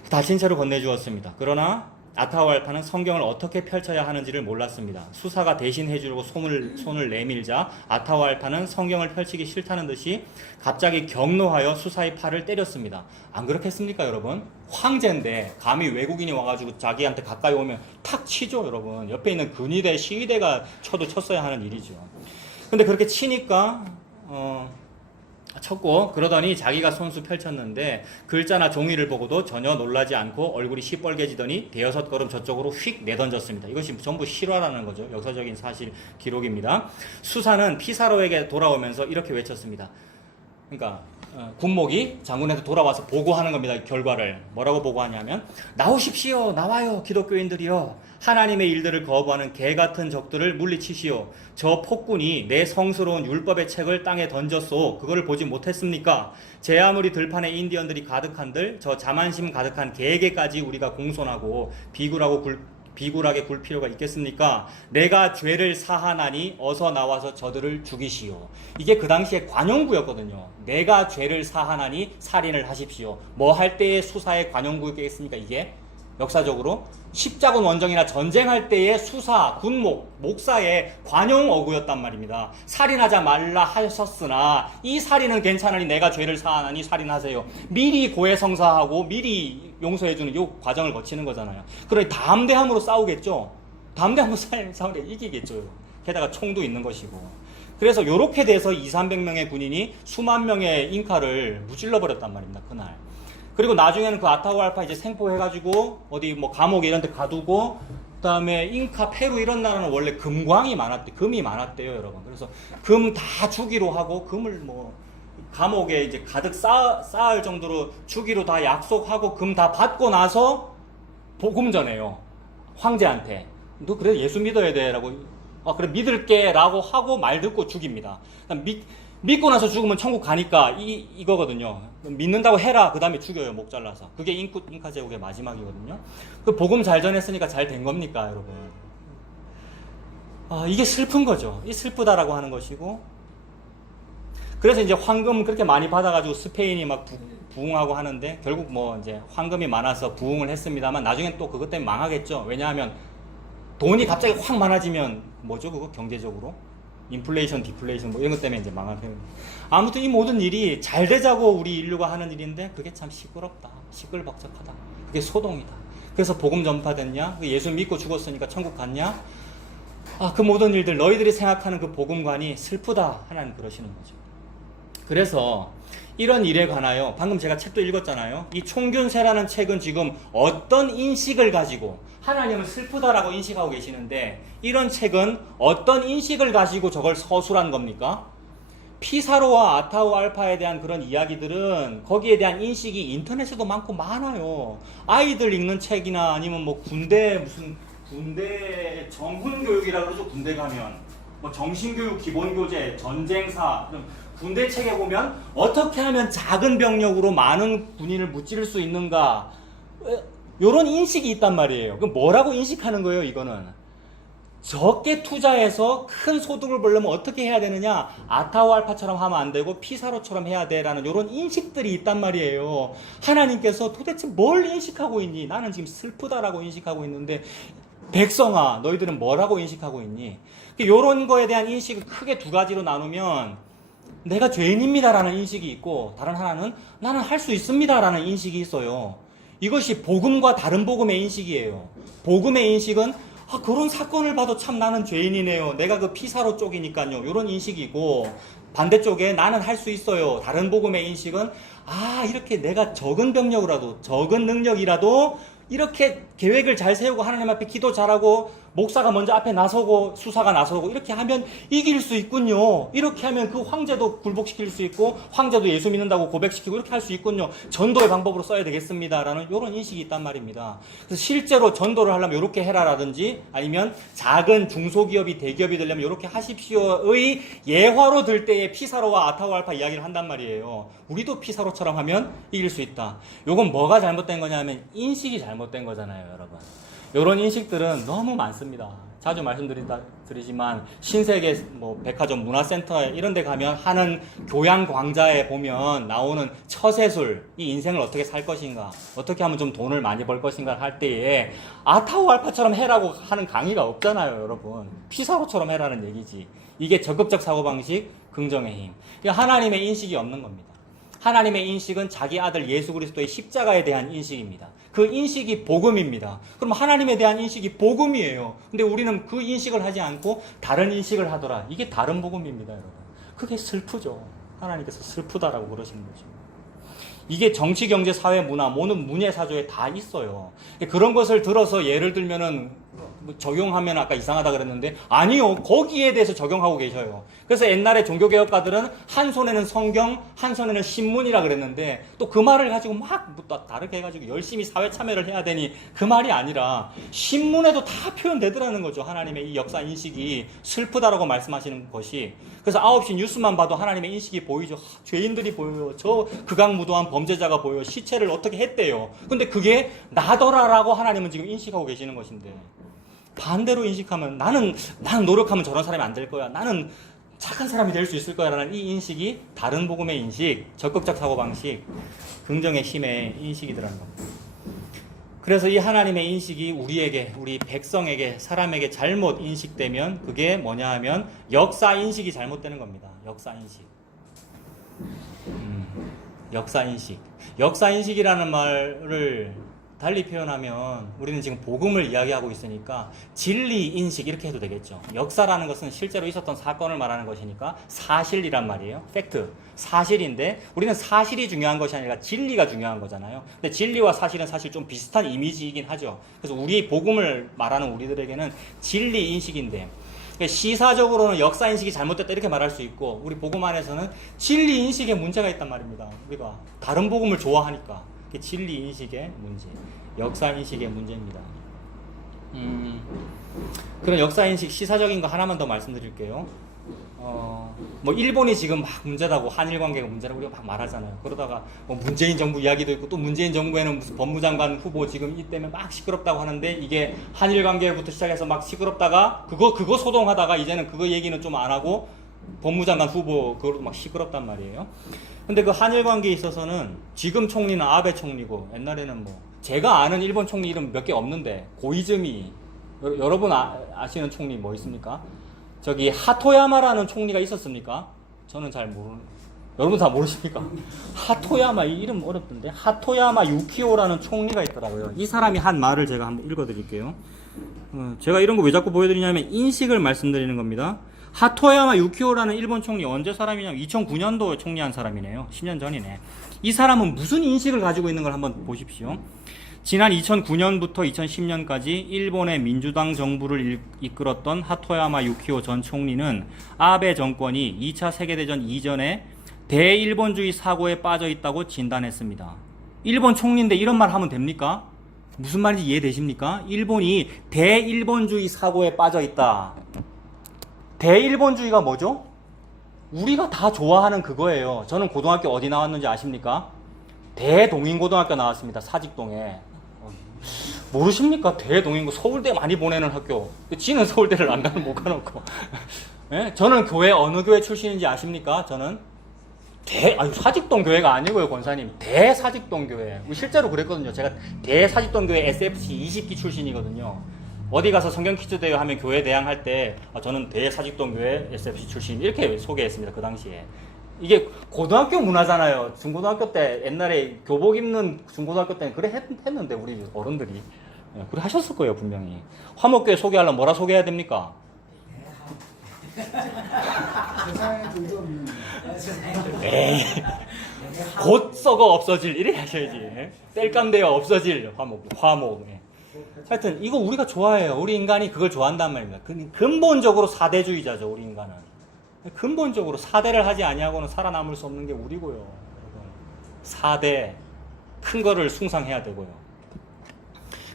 닫힌 채로 건네주었습니다. 그러나 아타우알파는 성경을 어떻게 펼쳐야 하는지를 몰랐습니다. 수사가 대신 해주려고 손을 내밀자 아타우알파는 성경을 펼치기 싫다는 듯이 갑자기 경노하여 수사의 팔을 때렸습니다. 안 그렇겠습니까, 여러분? 황제인데 감히 외국인이 와가지고 자기한테 가까이 오면 탁 치죠, 여러분. 옆에 있는 근위대, 시위대가 쳤어야 하는 일이죠. 근데 그렇게 치니까 쳤고, 그러더니 자기가 손수 펼쳤는데 글자나 종이를 보고도 전혀 놀라지 않고 얼굴이 시뻘개지더니 대여섯 걸음 저쪽으로 휙 내던졌습니다. 이것이 전부 실화라는 거죠. 역사적인 사실 기록입니다. 수사는 피사로에게 돌아오면서 이렇게 외쳤습니다. 그러니까 군목이 장군한테 돌아와서 보고하는 겁니다. 결과를 뭐라고 보고하냐면, 나오십시오, 나와요, 기독교인들이요. 하나님의 일들을 거부하는 개같은 적들을 물리치시오. 저 폭군이 내 성스러운 율법의 책을 땅에 던졌소. 그거를 보지 못했습니까? 제 아무리 들판에 인디언들이 가득한들 저 자만심 가득한 개에게까지 우리가 공손하고 비굴하게 굴 필요가 있겠습니까? 내가 죄를 사하나니 어서 나와서 저들을 죽이시오. 이게 그 당시에 관용구였거든요. 내가 죄를 사하나니 살인을 하십시오. 뭐 할 때의 수사의 관용구였겠습니까, 이게? 역사적으로 십자군 원정이나 전쟁할 때의 수사, 군목, 목사의 관용 어구였단 말입니다. 살인하자 말라 하셨으나 이 살인은 괜찮으니 내가 죄를 사하나니 살인하세요. 미리 고해성사하고 미리 용서해주는 이 과정을 거치는 거잖아요. 그러니 담대함으로 싸우겠죠. 담대함으로 싸우려 이기겠죠. 게다가 총도 있는 것이고. 그래서 이렇게 돼서 200~300명의 군인이 수만 명의 잉카를 무찔러버렸단 말입니다. 그날. 그리고 나중에는 그 아타후알파 이제 생포해가지고 어디 뭐 감옥 이런 데 가두고, 그 다음에 잉카, 페루 이런 나라는 원래 금광이 많았대, 금이 많았대요, 여러분. 그래서 금 다 주기로 하고, 금을 뭐 감옥에 이제 가득 쌓을 정도로 주기로 다 약속하고, 금 다 받고 나서 복음 전해요, 황제한테. 너 그래 예수 믿어야 돼 라고. 그래 믿을게 라고 하고 말 듣고 죽입니다. 믿고 나서 죽으면 천국 가니까 이거거든요. 믿는다고 해라. 그 다음에 죽여요. 목 잘라서. 그게 잉카 제국의 마지막이거든요. 그 복음 잘 전했으니까 잘 된 겁니까, 여러분? 이게 슬픈 거죠. 이 슬프다라고 하는 것이고. 그래서 이제 황금 그렇게 많이 받아가지고 스페인이 막 부흥하고 하는데, 결국 뭐 이제 황금이 많아서 부흥을 했습니다만, 나중엔 또 그것 때문에 망하겠죠. 왜냐하면 돈이 갑자기 확 많아지면 뭐죠, 그거 경제적으로? 인플레이션, 디플레이션 뭐 이런 것 때문에 이제 망하게 됩니다. 아무튼 이 모든 일이 잘 되자고 우리 인류가 하는 일인데 그게 참 시끄럽다, 시끌벅적하다, 그게 소동이다. 그래서 복음 전파됐냐? 예수 믿고 죽었으니까 천국 갔냐? 그 모든 일들, 너희들이 생각하는 그 복음관이 슬프다, 하나님 그러시는 거죠. 그래서 이런 일에 관하여 방금 제가 책도 읽었잖아요. 이 총균세라는 책은 지금 어떤 인식을 가지고 하나님을 슬프다라고 인식하고 계시는데, 이런 책은 어떤 인식을 가지고 저걸 서술한 겁니까? 피사로와 아타후알파에 대한 그런 이야기들은 거기에 대한 인식이 인터넷에도 많고 많아요. 아이들 읽는 책이나 아니면 뭐 군대 정훈교육이라고 그러죠. 군대 가면 뭐 정신교육, 기본교재, 전쟁사, 군대 책에 보면 어떻게 하면 작은 병력으로 많은 군인을 무찌를 수 있는가, 이런 인식이 있단 말이에요. 그럼 뭐라고 인식하는 거예요? 이거는 적게 투자해서 큰 소득을 벌려면 어떻게 해야 되느냐, 아타후알파처럼 하면 안 되고 피사로처럼 해야 돼라는 이런 인식들이 있단 말이에요. 하나님께서 도대체 뭘 인식하고 있니? 나는 지금 슬프다라고 인식하고 있는데, 백성아 너희들은 뭐라고 인식하고 있니? 이런 거에 대한 인식을 크게 두 가지로 나누면, 내가 죄인입니다라는 인식이 있고, 다른 하나는 나는 할 수 있습니다라는 인식이 있어요. 이것이 복음과 다른 복음의 인식이에요. 복음의 인식은 그런 사건을 봐도 참 나는 죄인이네요, 내가 그 피사로 쪽이니까요, 이런 인식이고, 반대쪽에 나는 할 수 있어요, 다른 복음의 인식은 이렇게 내가 적은 병력이라도, 적은 능력이라도 이렇게 계획을 잘 세우고 하나님 앞에 기도 잘하고 목사가 먼저 앞에 나서고 수사가 나서고 이렇게 하면 이길 수 있군요. 이렇게 하면 그 황제도 굴복시킬 수 있고 황제도 예수 믿는다고 고백시키고 이렇게 할 수 있군요. 전도의 방법으로 써야 되겠습니다라는 이런 인식이 있단 말입니다. 그래서 실제로 전도를 하려면 이렇게 해라라든지, 아니면 작은 중소기업이 대기업이 되려면 이렇게 하십시오의 예화로 들 때에 피사로와 아타후알파 이야기를 한단 말이에요. 우리도 피사로처럼 하면 이길 수 있다. 요건 뭐가 잘못된 거냐면 인식이 잘못된 거잖아요, 여러분. 이런 인식들은 너무 많습니다. 자주 말씀드리지만 신세계 백화점 문화센터 이런 데 가면 하는 교양 광자에 보면 나오는 처세술, 이 인생을 어떻게 살 것인가, 어떻게 하면 좀 돈을 많이 벌 것인가 할 때에 아타후알파처럼 해라고 하는 강의가 없잖아요, 여러분. 피사로처럼 해라는 얘기지. 이게 적극적 사고방식, 긍정의 힘. 하나님의 인식이 없는 겁니다. 하나님의 인식은 자기 아들 예수 그리스도의 십자가에 대한 인식입니다. 그 인식이 복음입니다. 그럼 하나님에 대한 인식이 복음이에요. 근데 우리는 그 인식을 하지 않고 다른 인식을 하더라. 이게 다른 복음입니다, 여러분. 그게 슬프죠. 하나님께서 슬프다라고 그러시는 거죠. 이게 정치, 경제, 사회, 문화, 모든 문예사조에 다 있어요. 그런 것을 들어서 예를 들면은 적용하면 아까 이상하다 그랬는데, 아니요, 거기에 대해서 적용하고 계셔요. 그래서 옛날에 종교개혁가들은 한 손에는 성경, 한 손에는 신문이라 그랬는데, 또 그 말을 가지고 막 다르게 해가지고 열심히 사회 참여를 해야 되니, 그 말이 아니라 신문에도 다 표현되더라는 거죠. 하나님의 이 역사 인식이 슬프다라고 말씀하시는 것이. 그래서 9시 뉴스만 봐도 하나님의 인식이 보이죠. 죄인들이 보여요. 저 극악무도한 범죄자가 보여요. 시체를 어떻게 했대요. 근데 그게 나더라라고 하나님은 지금 인식하고 계시는 것인데, 반대로 인식하면 나는 노력하면 저런 사람이 안 될 거야, 나는 착한 사람이 될 수 있을 거야 라는 이 인식이 다른 복음의 인식, 적극적 사고방식, 긍정의 힘의 인식이더라는 겁니다. 그래서 이 하나님의 인식이 우리에게, 우리 백성에게, 사람에게 잘못 인식되면 그게 뭐냐 하면 역사 인식이 잘못되는 겁니다. 역사 인식. 역사 인식. 역사 인식이라는 말을 달리 표현하면 우리는 지금 복음을 이야기하고 있으니까 진리 인식 이렇게 해도 되겠죠. 역사라는 것은 실제로 있었던 사건을 말하는 것이니까 사실이란 말이에요. 팩트. 사실인데 우리는 사실이 중요한 것이 아니라 진리가 중요한 거잖아요. 근데 진리와 사실은 사실 좀 비슷한 이미지이긴 하죠. 그래서 우리 복음을 말하는 우리들에게는 진리 인식인데 시사적으로는 역사 인식이 잘못됐다 이렇게 말할 수 있고 우리 복음 안에서는 진리 인식에 문제가 있단 말입니다. 우리가 다른 복음을 좋아하니까 진리 인식의 문제, 역사 인식의 문제입니다. 그런 역사 인식 시사적인 거 하나만 더 말씀드릴게요. 뭐 일본이 지금 막 문제라고, 한일 관계가 문제라고 우리가 막 말하잖아요. 그러다가 뭐 문재인 정부 이야기도 있고 또 문재인 정부에는 무슨 법무장관 후보 지금 이 때문에 막 시끄럽다고 하는데 이게 한일 관계부터 시작해서 막 시끄럽다가 그거 소동하다가 이제는 그거 얘기는 좀 안 하고 법무장관 후보 그걸로 막 시끄럽단 말이에요. 근데 그 한일 관계에 있어서는 지금 총리는 아베 총리고 옛날에는 뭐 제가 아는 일본 총리 이름 몇 개 없는데 고이즈미, 여러분 아시는 총리 뭐 있습니까? 저기 하토야마라는 총리가 있었습니까? 저는 잘 모르는. 여러분 다 모르십니까? 하토야마, 이 이름 어렵던데. 하토야마 유키오라는 총리가 있더라고요. 이 사람이 한 말을 제가 한번 읽어드릴게요. 제가 이런 거 왜 자꾸 보여드리냐면 인식을 말씀드리는 겁니다. 하토야마 유키오라는 일본 총리 언제 사람이냐면 2009년도에 총리한 사람이네요. 10년 전이네. 이 사람은 무슨 인식을 가지고 있는 걸 한번 보십시오. 지난 2009년부터 2010년까지 일본의 민주당 정부를 이끌었던 하토야마 유키오 전 총리는 아베 정권이 2차 세계대전 이전에 대일본주의 사고에 빠져 있다고 진단했습니다. 일본 총리인데 이런 말 하면 됩니까? 무슨 말인지 이해되십니까? 일본이 대일본주의 사고에 빠져 있다. 대일본주의가 뭐죠? 우리가 다 좋아하는 그거예요. 저는 고등학교 어디 나왔는지 아십니까? 대동인고등학교 나왔습니다. 사직동에. 모르십니까? 대동인고 서울대 많이 보내는 학교. 지는 서울대를 안 가는 못 가놓고. 네? 저는 교회 어느 교회 출신인지 아십니까? 저는 사직동 교회가 아니고요, 권사님. 대사직동 교회. 실제로 그랬거든요. 제가 대사직동 교회 SFC 20기 출신이거든요. 어디 가서 성경 퀴즈 대회 하면 교회 대항할 때 저는 대사직동 교회 SFC 출신 이렇게 소개했습니다. 그 당시에. 이게 고등학교 문화잖아요. 중고등학교 때 옛날에 교복 입는 중고등학교 때는 그래 했는데 우리 어른들이 그래 하셨을 거예요 분명히. 화목교회 소개하려면 뭐라 소개해야 됩니까? 에이, 곧 썩어 없어질 이래 하셔야지. 땔감되어 없어질 화목. 하여튼 이거 우리가 좋아해요. 우리 인간이 그걸 좋아한단 말입니다. 근본적으로 사대주의자죠. 우리 인간은. 근본적으로 사대를 하지 아니하고는 살아남을 수 없는 게 우리고요. 사대, 큰 거를 숭상해야 되고요.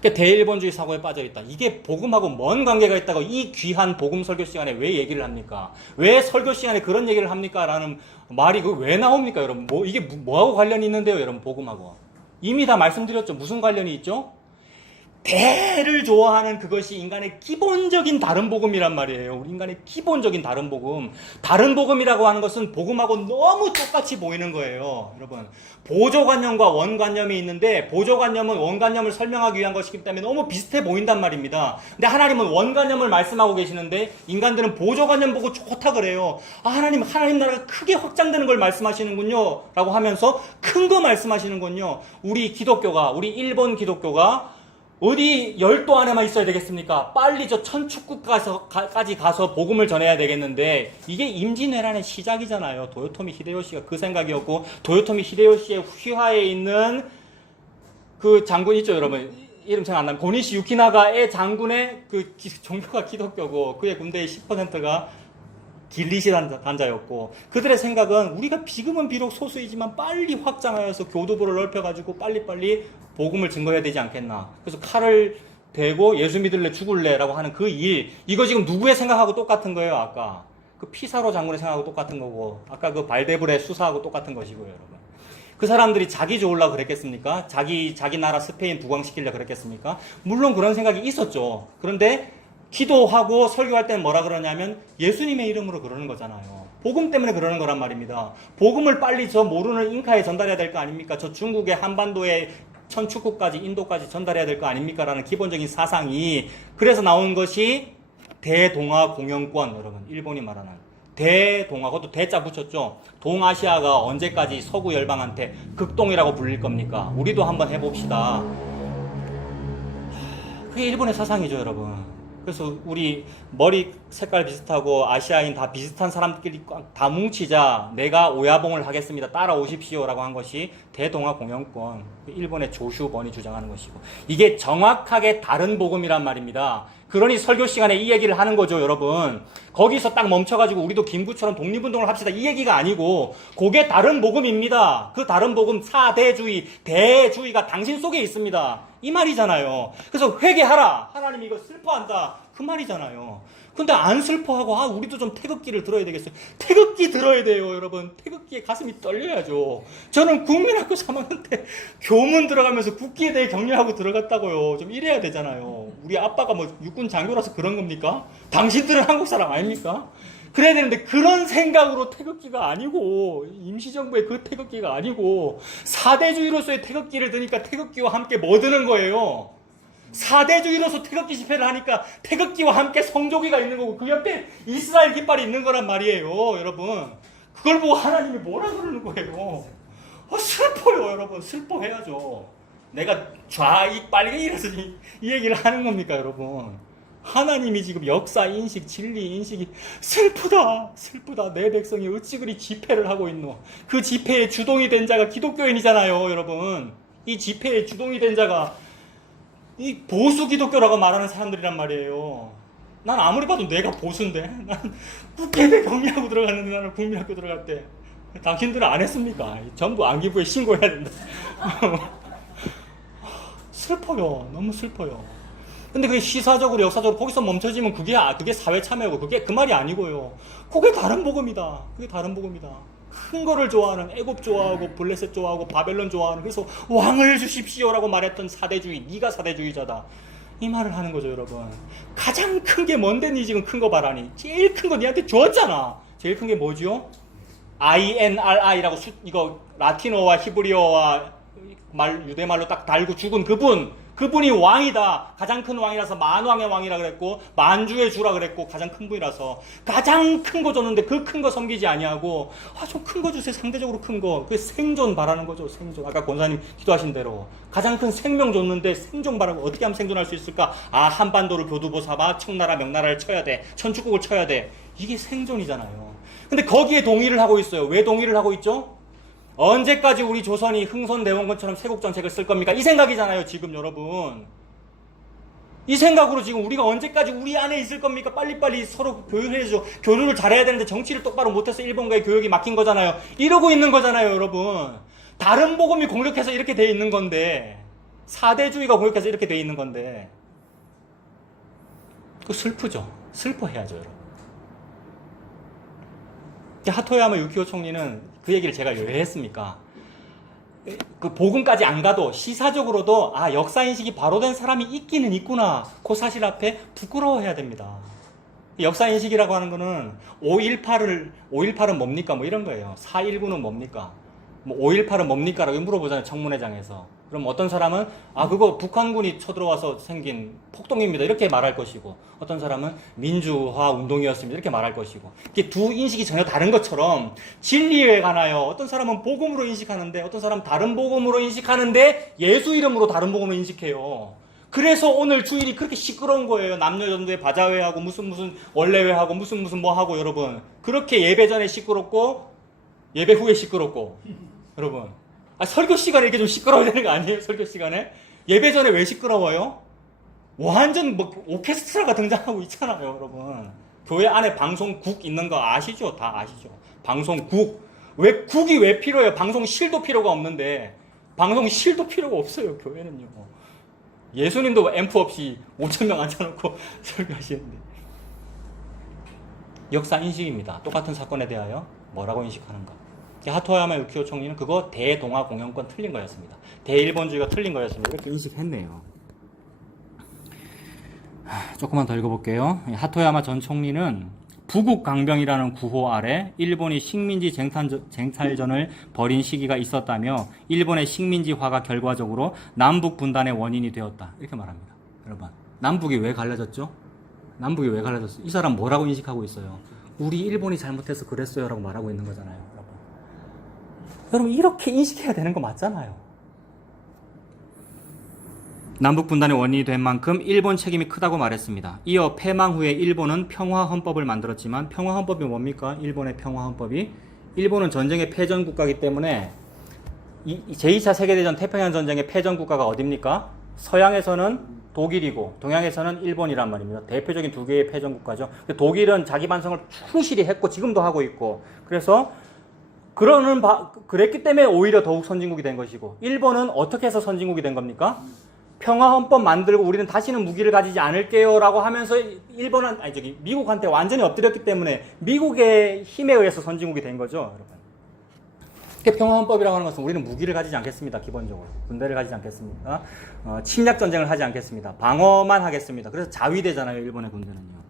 대일본주의 사고에 빠져있다. 이게 복음하고 뭔 관계가 있다고 이 귀한 복음 설교 시간에 왜 얘기를 합니까? 왜 설교 시간에 그런 얘기를 합니까? 라는 말이 왜 나옵니까, 여러분? 이게 뭐하고 관련이 있는데요, 여러분, 복음하고? 이미 다 말씀드렸죠. 무슨 관련이 있죠? 대를 좋아하는 그것이 인간의 기본적인 다른 복음이란 말이에요. 우리 인간의 기본적인 다른 복음. 다른 복음이라고 하는 것은 복음하고 너무 똑같이 보이는 거예요. 여러분, 보조관념과 원관념이 있는데 보조관념은 원관념을 설명하기 위한 것이기 때문에 너무 비슷해 보인단 말입니다. 근데 하나님은 원관념을 말씀하고 계시는데 인간들은 보조관념 보고 좋다 그래요. 하나님 나라가 크게 확장되는 걸 말씀하시는군요 라고 하면서 큰 거 말씀하시는군요. 우리 일본 기독교가 어디 열도 안에만 있어야 되겠습니까? 빨리 저 천축국까지 가서 복음을 전해야 되겠는데 이게 임진왜란의 시작이잖아요. 도요토미 히데요시가 그 생각이었고 도요토미 히데요시의 휘하에 있는 그 장군 있죠, 여러분. 이름 잘 안 나면 고니시 유키나가의 장군의 그 종교가 기독교고 그의 군대의 10%가 길리시 단자였고 그들의 생각은 우리가 지금은 비록 소수이지만 빨리 확장하여서 교도부를 넓혀가지고 빨리빨리 복음을 증거해야 되지 않겠나. 그래서 칼을 대고 예수 믿을래 죽을래 라고 하는 그 일, 이거 지금 누구의 생각하고 똑같은 거예요. 아까 그 피사로 장군의 생각하고 똑같은 거고 아까 그 발데브레 수사하고 똑같은 것이고요, 여러분. 그 사람들이 자기 좋으려고 그랬겠습니까? 자기 나라 스페인 부강시키려고 그랬겠습니까? 물론 그런 생각이 있었죠. 그런데 기도하고 설교할 때는 뭐라 그러냐면 예수님의 이름으로 그러는 거잖아요. 복음 때문에 그러는 거란 말입니다. 복음을 빨리 저 모르는 잉카에 전달해야 될 거 아닙니까? 저 중국의 한반도에 천축국까지 인도까지 전달해야 될 거 아닙니까? 라는 기본적인 사상이 그래서 나온 것이 대동아 공영권. 여러분 일본이 말하는 대동아, 그것도 대자 붙였죠. 동아시아가 언제까지 서구 열방한테 극동이라고 불릴 겁니까? 우리도 한번 해봅시다. 그게 일본의 사상이죠, 여러분. 그래서 우리 머리 색깔 비슷하고 아시아인 다 비슷한 사람들끼리 다 뭉치자, 내가 오야봉을 하겠습니다, 따라오십시오 라고 한 것이 대동아 공영권, 일본의 조슈번이 주장하는 것이고, 이게 정확하게 다른 복음이란 말입니다. 그러니 설교 시간에 이 얘기를 하는 거죠, 여러분. 거기서 딱 멈춰가지고 우리도 김구처럼 독립운동을 합시다 이 얘기가 아니고, 그게 다른 복음입니다. 그 다른 복음, 사대주의, 대주의가 당신 속에 있습니다, 이 말이잖아요. 그래서 회개하라, 하나님이 이거 슬퍼한다, 그 말이잖아요. 근데 안 슬퍼하고, 우리도 좀 태극기를 들어야 되겠어요. 태극기 들어야 돼요, 여러분. 태극기에 가슴이 떨려야죠. 저는 국민학교 3학년 때 교문 들어가면서 국기에 대해 격려하고 들어갔다고요. 좀 이래야 되잖아요. 우리 아빠가 뭐 육군 장교라서 그런 겁니까? 당신들은 한국 사람 아닙니까? 그래야 되는데, 그런 생각으로 태극기가 아니고, 임시정부의 그 태극기가 아니고, 사대주의로서의 태극기를 드니까 태극기와 함께 뭐 드는 거예요? 사대주의로서 태극기 집회를 하니까 태극기와 함께 성조기가 있는 거고, 그 옆에 이스라엘 깃발이 있는 거란 말이에요, 여러분. 그걸 보고 하나님이 뭐라 그러는 거예요? 슬퍼요, 여러분. 슬퍼해야죠. 내가 좌익 빨갱이 이라서 이 얘기를 하는 겁니까, 여러분? 하나님이 지금 역사 인식, 진리 인식이 슬프다, 슬프다. 내 백성이 어찌 그리 집회를 하고 있노? 그 집회의 주동이 된 자가 기독교인이잖아요, 여러분. 이 집회의 주동이 된 자가 이 보수 기독교라고 말하는 사람들이란 말이에요. 난 아무리 봐도 내가 보수인데, 난 국회에 격리하고 들어갔는데, 나는 국민학교 들어갈 때 당신들은 안 했습니까? 전부 안기부에 신고해야 된다. 슬퍼요, 너무 슬퍼요. 근데 그게 시사적으로, 역사적으로 거기서 멈춰지면 그게 사회 참여고, 그게 그 말이 아니고요. 그게 다른 복음이다. 그게 다른 복음이다. 큰 거를 좋아하는, 애굽 좋아하고 블레셋 좋아하고 바벨론 좋아하는, 그래서 왕을 주십시오라고 말했던 사대주의, 네가 사대주의자다, 이 말을 하는 거죠, 여러분. 가장 큰 게 뭔데 니 지금 큰 거 바라니? 제일 큰 거 니한테 줬잖아. 제일 큰 게 뭐지요? INRI라고 이거 라틴어와 히브리어와 유대말로 딱 달고 죽은 그분이 왕이다. 가장 큰 왕이라서 만왕의 왕이라 그랬고, 만주의 주라 그랬고, 가장 큰 분이라서 가장 큰 거 줬는데 그 큰 거 섬기지 아니하고, 좀 큰 거 주세요, 상대적으로 큰 거. 그 생존 바라는 거죠, 생존. 아까 권사님 기도하신 대로 가장 큰 생명 줬는데 생존 바라고, 어떻게 하면 생존할 수 있을까? 한반도를 교두보 삼아 청나라 명나라를 쳐야 돼, 천축국을 쳐야 돼. 이게 생존이잖아요. 근데 거기에 동의를 하고 있어요. 왜 동의를 하고 있죠? 언제까지 우리 조선이 흥선대원군처럼 세국정책을 쓸 겁니까? 이 생각이잖아요, 지금 여러분. 이 생각으로 지금 우리가 언제까지 우리 안에 있을 겁니까? 빨리빨리 서로 교육해야죠. 교육을 잘해야 되는데 정치를 똑바로 못해서 일본과의 교육이 막힌 거잖아요. 이러고 있는 거잖아요, 여러분. 다른 복음이 공격해서 이렇게 돼 있는 건데, 사대주의가 공격해서 이렇게 돼 있는 건데, 그 슬프죠. 슬퍼해야죠, 여러분. 하토야마 유키오 총리는 그 얘기를 제가 왜 했습니까? 그 복음까지 안 가도 시사적으로도 역사인식이 바로 된 사람이 있기는 있구나, 그 사실 앞에 부끄러워해야 됩니다. 역사인식이라고 하는 거는 5.18은 뭡니까? 뭐 이런 거예요. 4.19는 뭡니까? 뭐 5.18은 뭡니까? 라고 물어보잖아요, 청문회장에서. 그럼 어떤 사람은 그거 북한군이 쳐들어와서 생긴 폭동입니다, 이렇게 말할 것이고, 어떤 사람은 민주화 운동이었습니다, 이렇게 말할 것이고, 이게 두 인식이 전혀 다른 것처럼 진리에 관하여 어떤 사람은 복음으로 인식하는데, 어떤 사람은 다른 복음으로 인식하는데, 예수 이름으로 다른 복음을 인식해요. 그래서 오늘 주일이 그렇게 시끄러운 거예요. 남녀전도회 바자회하고 무슨 원래회하고 무슨 뭐 하고, 여러분. 그렇게 예배 전에 시끄럽고 예배 후에 시끄럽고, 여러분. 설교 시간에 이렇게 좀 시끄러워야 되는 거 아니에요? 설교 시간에? 예배 전에 왜 시끄러워요? 완전 오케스트라가 등장하고 있잖아요, 여러분. 교회 안에 방송국 있는 거 아시죠? 다 아시죠? 방송국. 국이 왜 필요해요? 방송실도 필요가 없는데. 방송실도 필요가 없어요, 교회는요. 예수님도 앰프 없이 5,000명 앉혀놓고 설교하시는데. 역사 인식입니다. 똑같은 사건에 대하여 뭐라고 인식하는가. 하토야마 유키오 총리는 그거 대동아 공영권 틀린 거였습니다. 대일본주의가 틀린 거였습니다. 이렇게 인식했네요. 조금만 더 읽어볼게요. 하토야마 전 총리는 부국강병이라는 구호 아래 일본이 식민지 쟁탈전을 벌인 시기가 있었다며 일본의 식민지화가 결과적으로 남북 분단의 원인이 되었다. 이렇게 말합니다. 여러분, 남북이 왜 갈라졌죠? 남북이 왜 갈라졌어요? 이 사람 뭐라고 인식하고 있어요? 우리 일본이 잘못해서 그랬어요 라고 말하고 있는 거잖아요. 여러분 이렇게 인식해야 되는 거 맞잖아요. 남북 분단의 원인이 된 만큼 일본 책임이 크다고 말했습니다. 이어 패망 후에 일본은 평화헌법을 만들었지만 평화헌법이 뭡니까? 일본의 평화헌법이 일본은 전쟁의 패전 국가이기 때문에 제2차 세계대전 태평양 전쟁의 패전 국가가 어딥니까? 서양에서는 독일이고 동양에서는 일본이란 말입니다. 대표적인 두 개의 패전 국가죠. 독일은 자기 반성을 충실히 했고 지금도 하고 있고 그래서 그랬기 때문에 오히려 더욱 선진국이 된 것이고 일본은 어떻게 해서 선진국이 된 겁니까? 평화헌법 만들고 우리는 다시는 무기를 가지지 않을게요 라고 하면서 미국한테 완전히 엎드렸기 때문에 미국의 힘에 의해서 선진국이 된 거죠, 여러분. 평화헌법이라고 하는 것은 우리는 무기를 가지지 않겠습니다, 기본적으로. 군대를 가지지 않겠습니다. 침략 전쟁을 하지 않겠습니다. 방어만 하겠습니다. 그래서 자위대잖아요, 일본의 군대는요.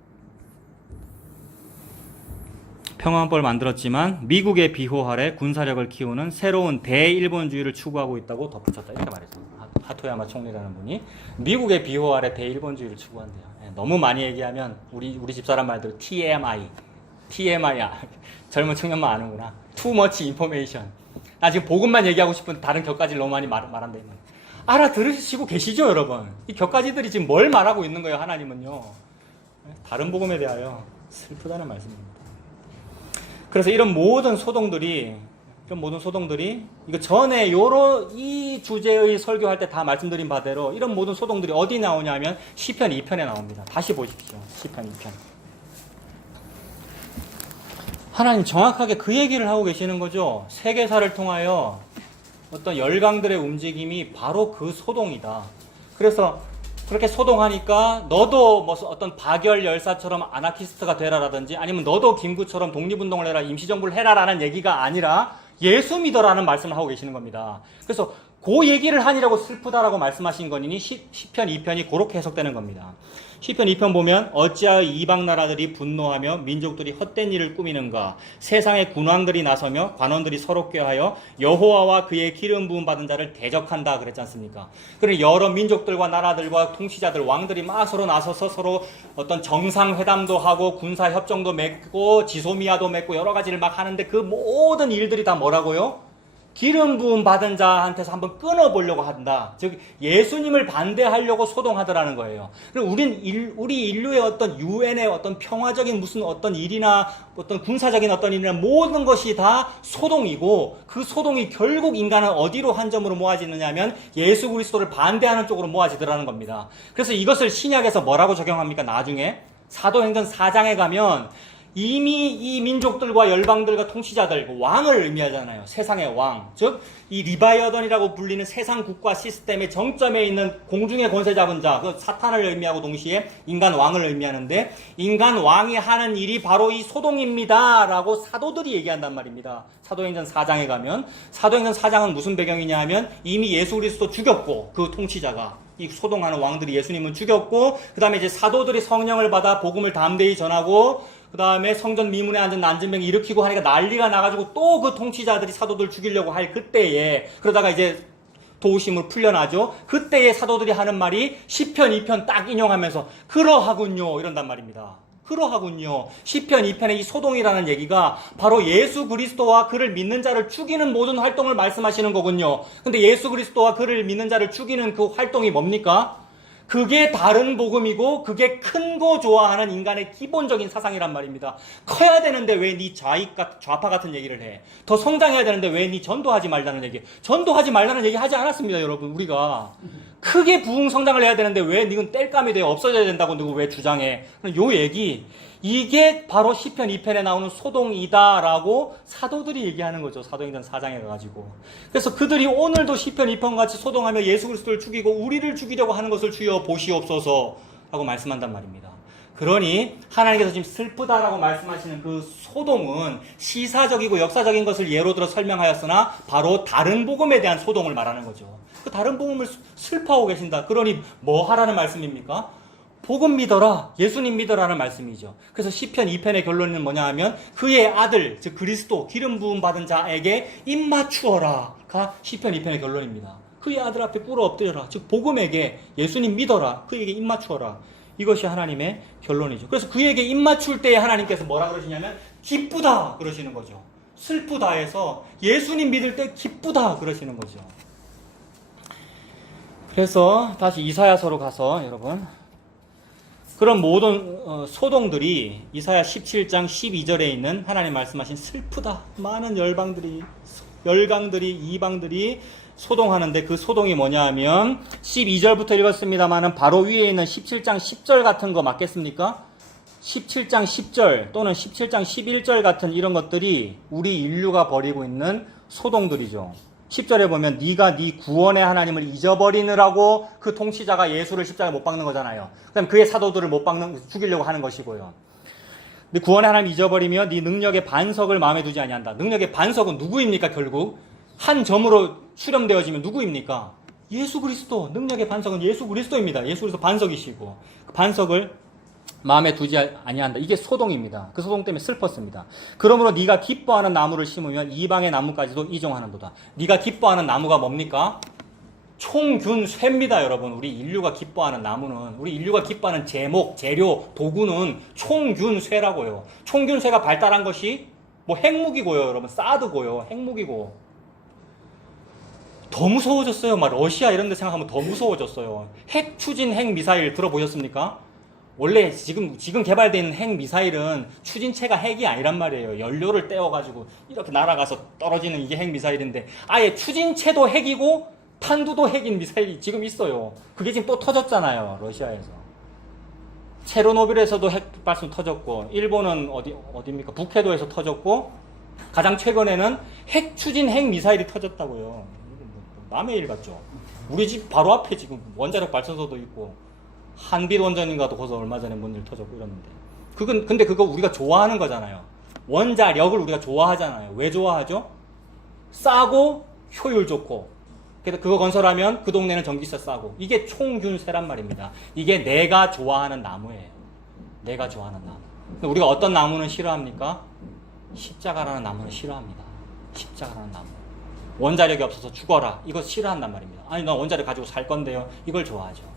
평화헌법을 만들었지만 미국의 비호 아래 군사력을 키우는 새로운 대일본주의를 추구하고 있다고 덧붙였다. 이렇게 말했습니다. 하토야마 총리라는 분이 미국의 비호 아래 대일본주의를 추구한대요. 너무 많이 얘기하면 우리 집사람 말대로 TMI야. 젊은 청년만 아는구나. Too much information. 나 지금 복음만 얘기하고 싶은 다른 격가지를 너무 많이 말한다. 알아들으시고 계시죠, 여러분? 이 격가지들이 지금 뭘 말하고 있는 거예요, 하나님은요? 다른 복음에 대하여 슬프다는 말씀입니다. 그래서 이런 모든 소동들이 이거 전에 이 주제의 설교할 때 다 말씀드린 바대로 이런 모든 소동들이 어디 나오냐면 시편 2편에 나옵니다. 다시 보십시오. 시편 2편. 하나님 정확하게 그 얘기를 하고 계시는 거죠. 세계사를 통하여 어떤 열강들의 움직임이 바로 그 소동이다. 그래서 그렇게 소동하니까 너도 뭐 어떤 박열 열사처럼 아나키스트가 되라라든지 아니면 너도 김구처럼 독립운동을 해라, 임시정부를 해라라는 얘기가 아니라 예수 믿어라는 말씀을 하고 계시는 겁니다. 그래서 그 얘기를 하니라고 슬프다라고 말씀하신 거니 시편 2편이 그렇게 해석되는 겁니다. 시편 2편 보면 어찌하여 이방 나라들이 분노하며 민족들이 헛된 일을 꾸미는가. 세상의 군왕들이 나서며 관원들이 서로 꾀하여 여호와와 그의 기름 부음 받은 자를 대적한다 그랬지 않습니까? 그리고 여러 민족들과 나라들과 통치자들 왕들이 막 서로 나서서 서로 어떤 정상회담도 하고 군사협정도 맺고 지소미아도 맺고 여러 가지를 막 하는데 그 모든 일들이 다 뭐라고요? 기름 부음 받은 자한테서 한번 끊어보려고 한다. 즉 예수님을 반대하려고 소동하더라는 거예요. 그리고 우리 인류의 어떤 유엔의 어떤 평화적인 무슨 어떤 일이나 어떤 군사적인 어떤 일이나 모든 것이 다 소동이고 그 소동이 결국 인간은 어디로 한 점으로 모아지느냐면 예수 그리스도를 반대하는 쪽으로 모아지더라는 겁니다. 그래서 이것을 신약에서 뭐라고 적용합니까? 나중에 사도행전 4장에 가면 이미 이 민족들과 열방들과 통치자들, 왕을 의미하잖아요. 세상의 왕. 즉, 이 리바이어던이라고 불리는 세상 국가 시스템의 정점에 있는 공중의 권세 잡은 자, 그 사탄을 의미하고 동시에 인간 왕을 의미하는데, 인간 왕이 하는 일이 바로 이 소동입니다. 라고 사도들이 얘기한단 말입니다. 사도행전 4장에 가면, 사도행전 4장은 무슨 배경이냐 하면, 이미 예수 그리스도 죽였고, 그 통치자가. 이 소동하는 왕들이 예수님을 죽였고, 그 다음에 이제 사도들이 성령을 받아 복음을 담대히 전하고, 그 다음에 성전 미문에 앉은 난진병 일으키고 하니까 난리가 나가지고 또 그 통치자들이 사도들 죽이려고 할 그때에 그러다가 이제 도우심을 풀려나죠. 그때에 사도들이 하는 말이 시편 2편 딱 인용하면서 그러하군요 이런단 말입니다. 그러하군요. 시편 2편의 이 소동이라는 얘기가 바로 예수 그리스도와 그를 믿는 자를 죽이는 모든 활동을 말씀하시는 거군요. 근데 예수 그리스도와 그를 믿는 자를 죽이는 그 활동이 뭡니까? 그게 다른 복음이고 그게 큰 거 좋아하는 인간의 기본적인 사상이란 말입니다. 커야 되는데 왜 네 좌파 같은 얘기를 해? 더 성장해야 되는데 왜 네 전도하지 말라는 얘기? 전도하지 말라는 얘기 하지 않았습니다, 여러분. 우리가 크게 부흥 성장을 해야 되는데 왜 니는 땔감이 돼 없어져야 된다고 누구 왜 주장해? 요 얘기 이게 바로 시편 2편에 나오는 소동이다라고 사도들이 얘기하는 거죠. 사도행전 4장에 가가지고. 그래서 그들이 오늘도 시편 2편 같이 소동하며 예수 그리스도를 죽이고 우리를 죽이려고 하는 것을 주여 보시옵소서 라고 말씀한단 말입니다. 그러니 하나님께서 지금 슬프다라고 말씀하시는 그 소동은 시사적이고 역사적인 것을 예로 들어 설명하였으나 바로 다른 복음에 대한 소동을 말하는 거죠. 그 다른 복음을 슬퍼하고 계신다. 그러니 뭐 하라는 말씀입니까? 복음 믿어라, 예수님 믿어라는 말씀이죠. 그래서 시편 2편의 결론은 뭐냐 하면 그의 아들, 즉 그리스도, 기름 부음 받은 자에게 입 맞추어라가 시편 2편의 결론입니다. 그의 아들 앞에 꿇어 엎드려라, 즉 복음에게 예수님 믿어라, 그에게 입 맞추어라. 이것이 하나님의 결론이죠. 그래서 그에게 입 맞출 때에 하나님께서 뭐라 그러시냐면 기쁘다 그러시는 거죠. 슬프다 해서 예수님 믿을 때 기쁘다 그러시는 거죠. 그래서 다시 이사야서로 가서 여러분, 그런 모든 소동들이 이사야 17장 12절에 있는 하나님 말씀하신 슬프다, 많은 열강들이 이방들이 소동하는데, 그 소동이 뭐냐 하면 12절부터 읽었습니다만은 바로 위에 있는 17장 10절 같은 거 맞겠습니까? 17장 10절 또는 17장 11절 같은 이런 것들이 우리 인류가 벌이고 있는 소동들이죠. 10절에 보면 네가 네 구원의 하나님을 잊어버리느라고 그 통치자가 예수를 십자가에 못 박는 거잖아요. 그다음 그의 사도들을 죽이려고 하는 것이고요. 네 구원의 하나님 잊어버리며 네 능력의 반석을 마음에 두지 아니한다. 능력의 반석은 누구입니까? 결국 한 점으로 수렴되어지면 누구입니까? 예수 그리스도. 능력의 반석은 예수 그리스도입니다. 예수 그리스도 반석이시고 그 반석을 마음에 두지 아니한다. 이게 소동입니다. 그 소동 때문에 슬펐습니다. 그러므로 네가 기뻐하는 나무를 심으면 이방의 나무까지도 이종하는도다. 네가 기뻐하는 나무가 뭡니까? 총균쇠입니다, 여러분. 우리 인류가 기뻐하는 나무는, 우리 인류가 기뻐하는 제목, 재료, 도구는 총균쇠라고요. 총균쇠가 발달한 것이 뭐 핵무기고요, 여러분. 사드고요, 핵무기고. 더 무서워졌어요. 막 러시아 이런 데 생각하면 더 무서워졌어요. 핵 추진 핵 미사일 들어보셨습니까? 원래 지금 개발된 핵 미사일은 추진체가 핵이 아니란 말이에요. 연료를 떼어가지고 이렇게 날아가서 떨어지는 이게 핵 미사일인데, 아예 추진체도 핵이고 탄두도 핵인 미사일이 지금 있어요. 그게 지금 또 터졌잖아요, 러시아에서. 체르노빌에서도 핵 발생 터졌고, 일본은 어디입니까? 북해도에서 터졌고, 가장 최근에는 핵 추진 핵 미사일이 터졌다고요. 남의 일 같죠. 우리 집 바로 앞에 지금 원자력 발전소도 있고, 한빛 원전인가도 거기서 얼마 전에 뭔 일 터졌고 이러는데, 근데 그거 우리가 좋아하는 거잖아요. 원자력을 우리가 좋아하잖아요. 왜 좋아하죠? 싸고 효율 좋고. 그래서 그거 건설하면 그 동네는 전기세 싸고. 이게 총균세란 말입니다. 이게 내가 좋아하는 나무예요. 내가 좋아하는 나무. 근데 우리가 어떤 나무는 싫어합니까? 십자가라는 나무는 싫어합니다. 십자가라는 나무. 원자력이 없어서 죽어라, 이거 싫어한단 말입니다. 아니, 나 원자력 가지고 살 건데요. 이걸 좋아하죠.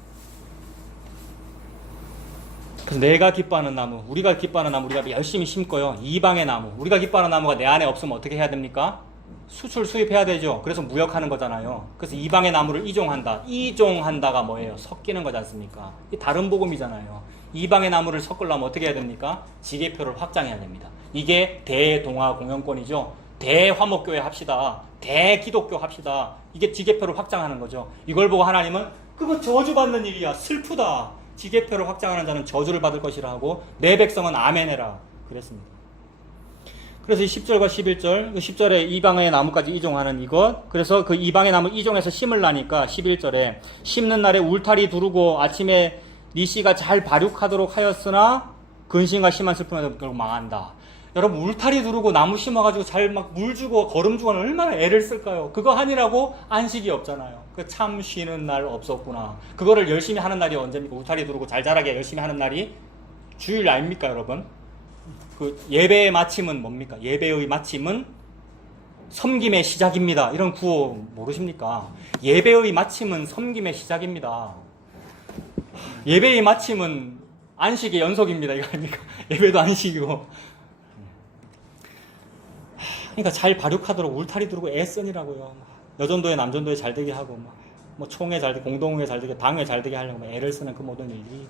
그래서 내가 기뻐하는 나무, 우리가 기뻐하는 나무, 우리가 열심히 심고요. 이방의 나무, 우리가 기뻐하는 나무가 내 안에 없으면 어떻게 해야 됩니까? 수입해야 되죠. 그래서 무역하는 거잖아요. 그래서 이방의 나무를 이종한다. 이종한다가 뭐예요? 섞이는 거지 않습니까? 이 다른 복음이잖아요. 이방의 나무를 섞으려면 어떻게 해야 됩니까? 지계표를 확장해야 됩니다. 이게 대동아 공영권이죠. 대화목교회 합시다. 대기독교 합시다. 이게 지계표를 확장하는 거죠. 이걸 보고 하나님은 그거 저주받는 일이야, 슬프다, 지계표를 확장하는 자는 저주를 받을 것이라 하고 내 백성은 아멘해라 그랬습니다. 그래서 이 10절과 11절, 10절에 이방의 나무까지 이종하는 이것, 그래서 그 이방의 나무 이종해서 심으려니까 11절에 심는 날에 울타리 두르고 아침에 네 씨가 잘 발육하도록 하였으나 근심과 심한 슬픔에 결국 망한다. 여러분, 울타리 두르고 나무 심어가지고 잘 막 물 주고 거름 주고 얼마나 애를 쓸까요? 그거 하느라고 안식이 없잖아요. 그 참 쉬는 날 없었구나. 그거를 열심히 하는 날이 언제입니까? 울타리 두르고 잘 자라게 열심히 하는 날이 주일 아닙니까, 여러분? 그 예배의 마침은 뭡니까? 예배의 마침은 섬김의 시작입니다. 이런 구호 모르십니까? 예배의 마침은 섬김의 시작입니다. 예배의 마침은 안식의 연속입니다. 이거 아닙니까? 예배도 안식이고. 그러니까 잘 발육하도록 울타리 두르고 애쓰니라고요. 여전도에 남전도에 잘 되게 하고, 뭐 총회 잘 되게, 공동회 잘 되게, 당회 잘 되게 하려고 애를 쓰는 그 모든 일이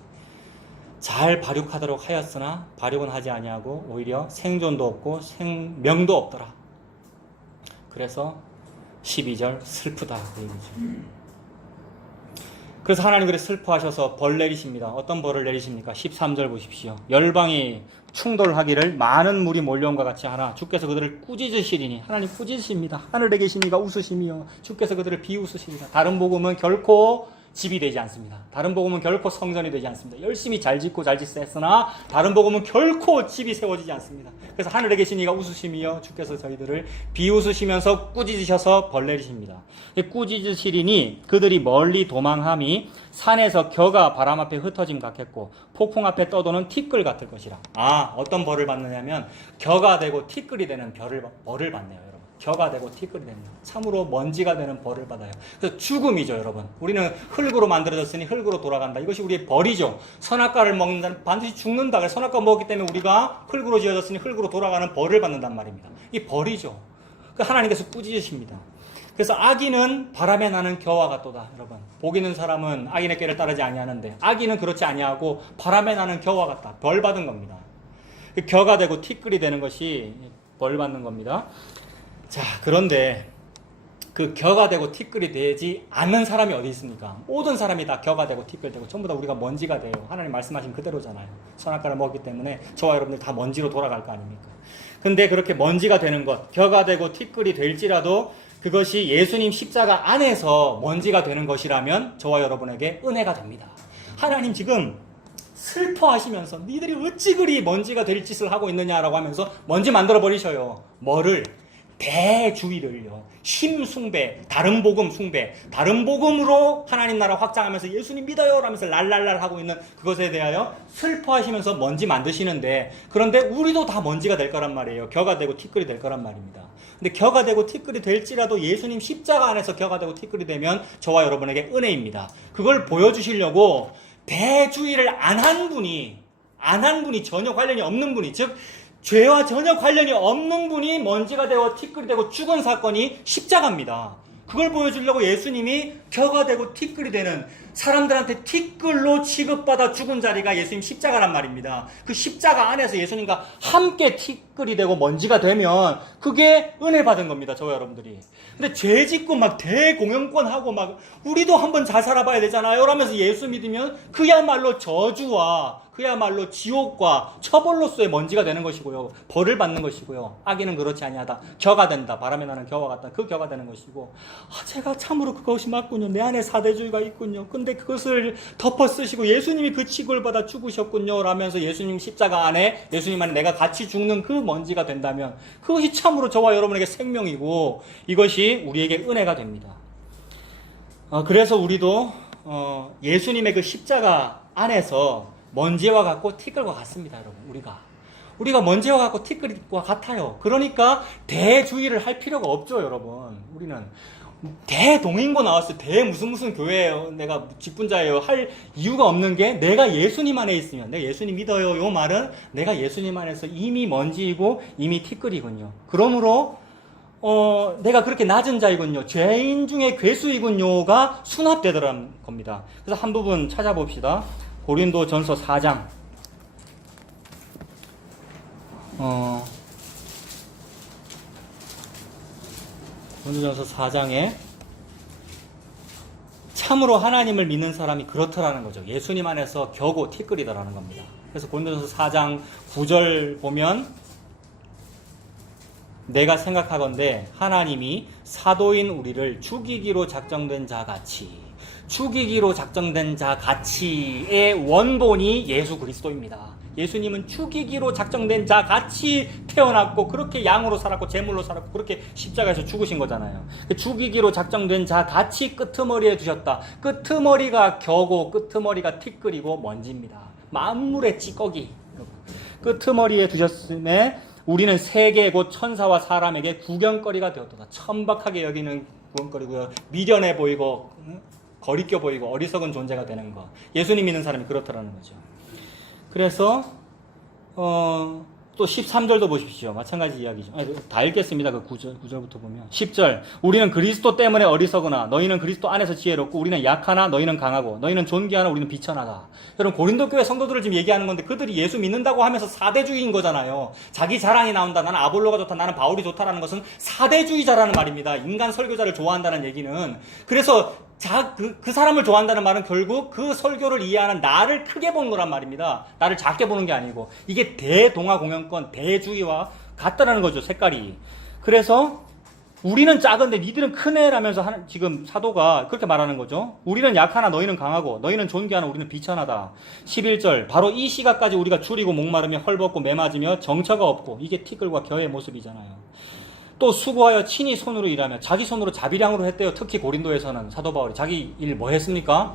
잘 발육하도록 하였으나 발육은 하지 아니하고 오히려 생존도 없고 생명도 없더라. 그래서 12절 슬프다 그 얘기죠. 그래서 하나님 그래 슬퍼하셔서 벌 내리십니다. 어떤 벌을 내리십니까? 13절 보십시오. 열방이 충돌하기를 많은 물이 몰려온과 같이 하나 주께서 그들을 꾸짖으시리니. 하나님 꾸짖으십니다. 하늘에 계시니가 웃으시며 주께서 그들을 비웃으시리라. 다른 복음은 결코 집이 되지 않습니다. 다른 복음은 결코 성전이 되지 않습니다. 열심히 잘 짓고 잘 짓으나 다른 복음은 결코 집이 세워지지 않습니다. 그래서 하늘에 계신 이가 웃으시며 주께서 저희들을 비웃으시면서 꾸짖으셔서 벌내리십니다. 꾸짖으시리니 그들이 멀리 도망함이 산에서 겨가 바람 앞에 흩어짐 같겠고 폭풍 앞에 떠도는 티끌 같을 것이라. 어떤 벌을 받느냐면 겨가 되고 티끌이 되는 벌을 받네요, 여러분. 겨가 되고 티끌이 됩니다. 참으로 먼지가 되는 벌을 받아요. 그래서 죽음이죠, 여러분. 우리는 흙으로 만들어졌으니 흙으로 돌아간다. 이것이 우리의 벌이죠. 선악과를 먹는다는 반드시 죽는다. 그래서 선악과 먹기 때문에 우리가 흙으로 지어졌으니 흙으로 돌아가는 벌을 받는단 말입니다. 이 벌이죠. 하나님께서 꾸짖으십니다. 그래서 악인은 바람에 나는 겨와 같도다. 여러분, 복 있는 사람은 악인의 꾀를 따르지 아니하는데 악인은 그렇지 아니하고 바람에 나는 겨와 같다. 벌 받은 겁니다. 겨가 되고 티끌이 되는 것이 벌 받는 겁니다. 자, 그런데 그 겨가 되고 티끌이 되지 않는 사람이 어디 있습니까? 모든 사람이 다 겨가 되고 티끌 되고 전부 다 우리가 먼지가 돼요. 하나님 말씀하신 그대로잖아요. 선악과를 먹기 때문에 저와 여러분들 다 먼지로 돌아갈 거 아닙니까? 근데 그렇게 먼지가 되는 것, 겨가 되고 티끌이 될지라도 그것이 예수님 십자가 안에서 먼지가 되는 것이라면 저와 여러분에게 은혜가 됩니다. 하나님 지금 슬퍼하시면서 니들이 어찌 그리 먼지가 될 짓을 하고 있느냐라고 하면서 먼지 만들어 버리셔요. 뭐를? 대주의를요. 힘 숭배, 다른 복음 숭배, 다른 복음으로 하나님 나라 확장하면서 예수님 믿어요 라면서 랄랄랄 하고 있는 그것에 대하여 슬퍼하시면서 먼지 만드시는데, 그런데 우리도 다 먼지가 될 거란 말이에요. 겨가 되고 티끌이 될 거란 말입니다. 근데 겨가 되고 티끌이 될지라도 예수님 십자가 안에서 겨가 되고 티끌이 되면 저와 여러분에게 은혜입니다. 그걸 보여주시려고 대주의를 안 한 분이 전혀 관련이 없는 분이, 즉 죄와 전혀 관련이 없는 분이 먼지가 되고 티끌이 되고 죽은 사건이 십자가입니다. 그걸 보여주려고 예수님이 겨가 되고 티끌이 되는, 사람들한테 티끌로 취급받아 죽은 자리가 예수님 십자가란 말입니다. 그 십자가 안에서 예수님과 함께 티끌이 되고 먼지가 되면 그게 은혜 받은 겁니다, 저와 여러분들이. 근데 죄 짓고 막 대공연권하고 막 우리도 한번 잘 살아봐야 되잖아요 라면서 예수 믿으면 그야말로 저주와 그야말로 지옥과 처벌로서의 먼지가 되는 것이고요. 벌을 받는 것이고요. 악인은 그렇지 아니하다. 겨가 된다. 바람에 나는 겨와 같다. 그 겨가 되는 것이고, 제가 참으로 그것이 맞군요. 내 안에 사대주의가 있군요. 근데 그것을 덮어 쓰시고 예수님이 그 취급을 받아 죽으셨군요 라면서 예수님 십자가 안에, 예수님 안에 내가 같이 죽는 그 먼지가 된다면 그것이 참으로 저와 여러분에게 생명이고 이것이 우리에게 은혜가 됩니다. 그래서 우리도 예수님의 그 십자가 안에서 먼지와 같고 티끌과 같습니다, 여러분. 우리가 먼지와 같고 티끌과 같아요. 그러니까 대주의를 할 필요가 없죠, 여러분. 우리는 대동인고 나왔어요. 무슨 교회예요, 내가 직분자예요 할 이유가 없는 게, 내가 예수님 안에 있으면, 내가 예수님 믿어요, 요 말은 내가 예수님 안에서 이미 먼지이고 이미 티끌이군요. 그러므로 내가 그렇게 낮은 자이군요, 죄인 중에 괴수이군요가 수납되더란 겁니다. 그래서 한 부분 찾아봅시다. 고린도전서 4장. 고린도전서 4장에 참으로 하나님을 믿는 사람이 그렇더라는 거죠. 예수님 안에서 겨고 티끌이다라는 겁니다. 그래서 고린도전서 4장 9절 보면, 내가 생각하건대 하나님이 사도인 우리를 죽이기로 작정된 자 같이의 원본이 예수 그리스도입니다. 예수님은 죽이기로 작정된 자 같이 태어났고 그렇게 양으로 살았고 제물로 살았고 그렇게 십자가에서 죽으신 거잖아요. 죽이기로 작정된 자 같이 끄트머리에 두셨다. 끄트머리가 겨고 끄트머리가 티끌이고 먼지입니다. 만물의 찌꺼기. 끄트머리에 두셨음에 우리는 세계 곧 천사와 사람에게 구경거리가 되었도다. 천박하게 여기는 구경거리고요. 미련해 보이고 거리껴 보이고 어리석은 존재가 되는 것. 예수님 믿는 사람이 그렇다라는 거죠. 그래서 또 13절도 보십시오. 마찬가지 이야기죠. 다 읽겠습니다. 그 9절부터 보면 10절. 우리는 그리스도 때문에 어리석으나 너희는 그리스도 안에서 지혜롭고, 우리는 약하나 너희는 강하고, 너희는 존귀하나 우리는 비천하다. 여러분, 고린도 교회 성도들을 지금 얘기하는 건데, 그들이 예수 믿는다고 하면서 사대주의인 거잖아요. 자기 자랑이 나온다. 나는 아볼로가 좋다. 나는 바울이 좋다라는 것은 사대주의자라는 말입니다. 인간 설교자를 좋아한다는 얘기는. 그래서 그 사람을 좋아한다는 말은 결국 그 설교를 이해하는 나를 크게 보는 거란 말입니다. 나를 작게 보는 게 아니고. 이게 대동아 공영권, 대주의와 같다라는 거죠, 색깔이. 그래서 우리는 작은데 니들은 크네라면서 지금 사도가 그렇게 말하는 거죠. 우리는 약하나 너희는 강하고 너희는 존귀하나 우리는 비천하다. 11절 바로 이 시각까지 우리가 줄이고 목마르며 헐벗고 매맞으며 정처가 없고 이게 티끌과 겨의 모습이잖아요. 또 수고하여 친히 손으로 일하며 자기 손으로 자비량으로 했대요. 특히 고린도에서는 사도 바울이 자기 일 뭐 했습니까?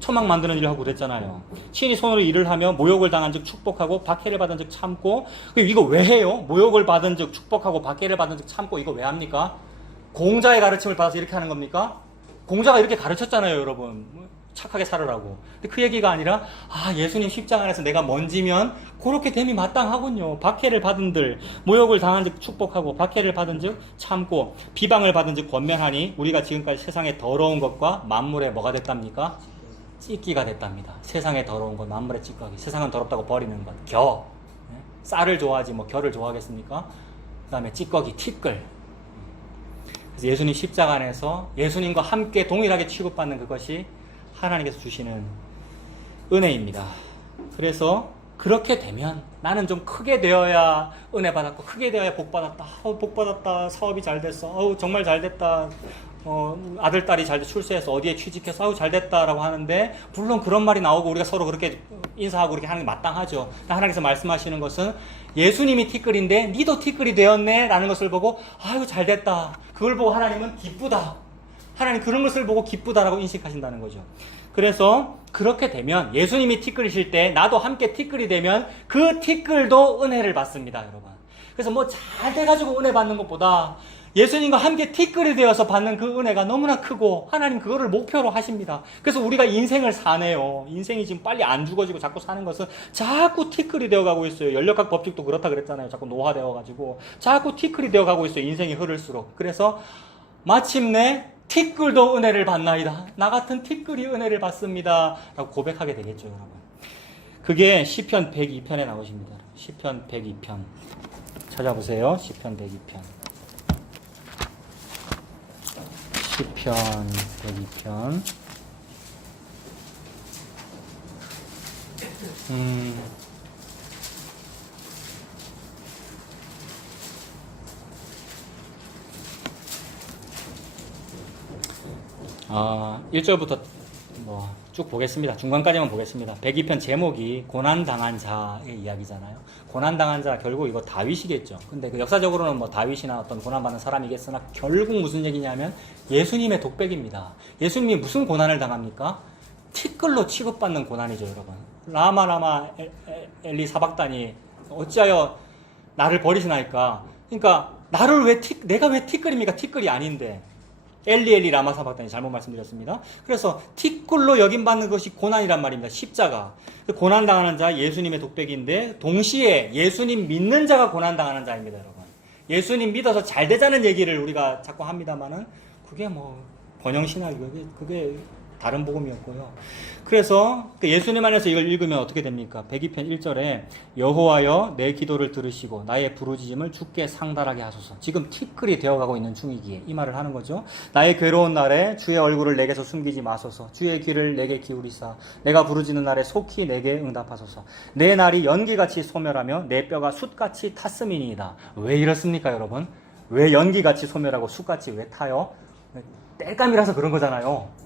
초막 만드는 일을 하고 그랬잖아요. 친히 손으로 일을 하며 모욕을 당한 즉 축복하고 박해를 받은 즉 참고. 이거 왜 해요? 모욕을 받은 즉 축복하고 박해를 받은 즉 참고. 이거 왜 합니까? 공자의 가르침을 받아서 이렇게 하는 겁니까? 공자가 이렇게 가르쳤잖아요, 여러분. 착하게 살으라고. 근데 그 얘기가 아니라 예수님 십자가 안에서 내가 먼지면 그렇게 됨이 마땅하군요. 박해를 받은 들 모욕을 당한 즉 축복하고 박해를 받은 즉 참고 비방을 받은 즉 권면하니 우리가 지금까지 세상의 더러운 것과 만물의 뭐가 됐답니까? 찢기가 됐답니다. 세상의 더러운 것, 만물의 찌꺼기. 세상은 더럽다고 버리는 것. 겨. 쌀을 좋아하지 뭐 겨를 좋아하겠습니까? 그 다음에 찌꺼기, 티끌. 그래서 예수님 십자가 안에서 예수님과 함께 동일하게 취급받는 그것이 하나님께서 주시는 은혜입니다. 그래서 그렇게 되면 나는 좀 크게 되어야 은혜 받았고 크게 되어야 복 받았다. 복 받았다. 사업이 잘 됐어. 정말 잘 됐다. 아들, 딸이 잘 출세해서 어디에 취직해서 잘 됐다라고 하는데, 물론 그런 말이 나오고 우리가 서로 그렇게 인사하고 그렇게 하는 게 마땅하죠. 하나님께서 말씀하시는 것은 예수님이 티끌인데 니도 티끌이 되었네 라는 것을 보고 잘 됐다. 그걸 보고 하나님은 기쁘다. 하나님 그런 것을 보고 기쁘다라고 인식하신다는 거죠. 그래서 그렇게 되면 예수님이 티끌이실 때 나도 함께 티끌이 되면 그 티끌도 은혜를 받습니다, 여러분. 그래서 뭐 잘 돼가지고 은혜 받는 것보다 예수님과 함께 티끌이 되어서 받는 그 은혜가 너무나 크고 하나님 그거를 목표로 하십니다. 그래서 우리가 인생을 사네요. 인생이 지금 빨리 안 죽어지고 자꾸 사는 것은 자꾸 티끌이 되어가고 있어요. 연력학 법칙도 그렇다 그랬잖아요. 자꾸 노화되어가지고 자꾸 티끌이 되어가고 있어요. 인생이 흐를수록. 그래서 마침내 티끌도 은혜를 받나이다. 나 같은 티끌이 은혜를 받습니다. 라고 고백하게 되겠죠, 여러분. 그게 시편 102편에 나오십니다. 시편 102편. 찾아보세요. 시편 102편. 시편 102편. 아, 1절부터 쭉 보겠습니다. 중간까지만 보겠습니다. 102편 제목이 고난당한 자의 이야기잖아요. 고난당한 자, 결국 이거 다윗이겠죠. 근데 그 역사적으로는 뭐 다윗이나 어떤 고난받는 사람이겠으나 결국 무슨 얘기냐면 예수님의 독백입니다. 예수님이 무슨 고난을 당합니까? 티끌로 취급받는 고난이죠, 여러분. 라마 엘리 사박다니 어찌하여 나를 버리시나이까. 그러니까 내가 왜 티끌입니까? 티끌이 아닌데. 엘리 라마 사박다니 잘못 말씀드렸습니다. 그래서 티끌로 여김받는 것이 고난이란 말입니다. 십자가. 고난당하는 자 예수님의 독백인데 동시에 예수님 믿는 자가 고난당하는 자입니다, 여러분. 예수님 믿어서 잘 되자는 얘기를 우리가 자꾸 합니다만은 그게 뭐 번영신학이고 그게 다른 복음이었고요. 그래서 예수님 안에서 이걸 읽으면 어떻게 됩니까? 102편 1절에 여호와여 내 기도를 들으시고 나의 부르짖음을 주께 상달하게 하소서. 지금 티끌이 되어가고 있는 중이기에 이 말을 하는 거죠. 나의 괴로운 날에 주의 얼굴을 내게서 숨기지 마소서. 주의 귀를 내게 기울이사 내가 부르짖는 날에 속히 내게 응답하소서. 내 날이 연기같이 소멸하며 내 뼈가 숯같이 탔음이니이다. 왜 이렇습니까, 여러분? 왜 연기같이 소멸하고 숯같이 왜 타요? 땔감이라서 그런 거잖아요.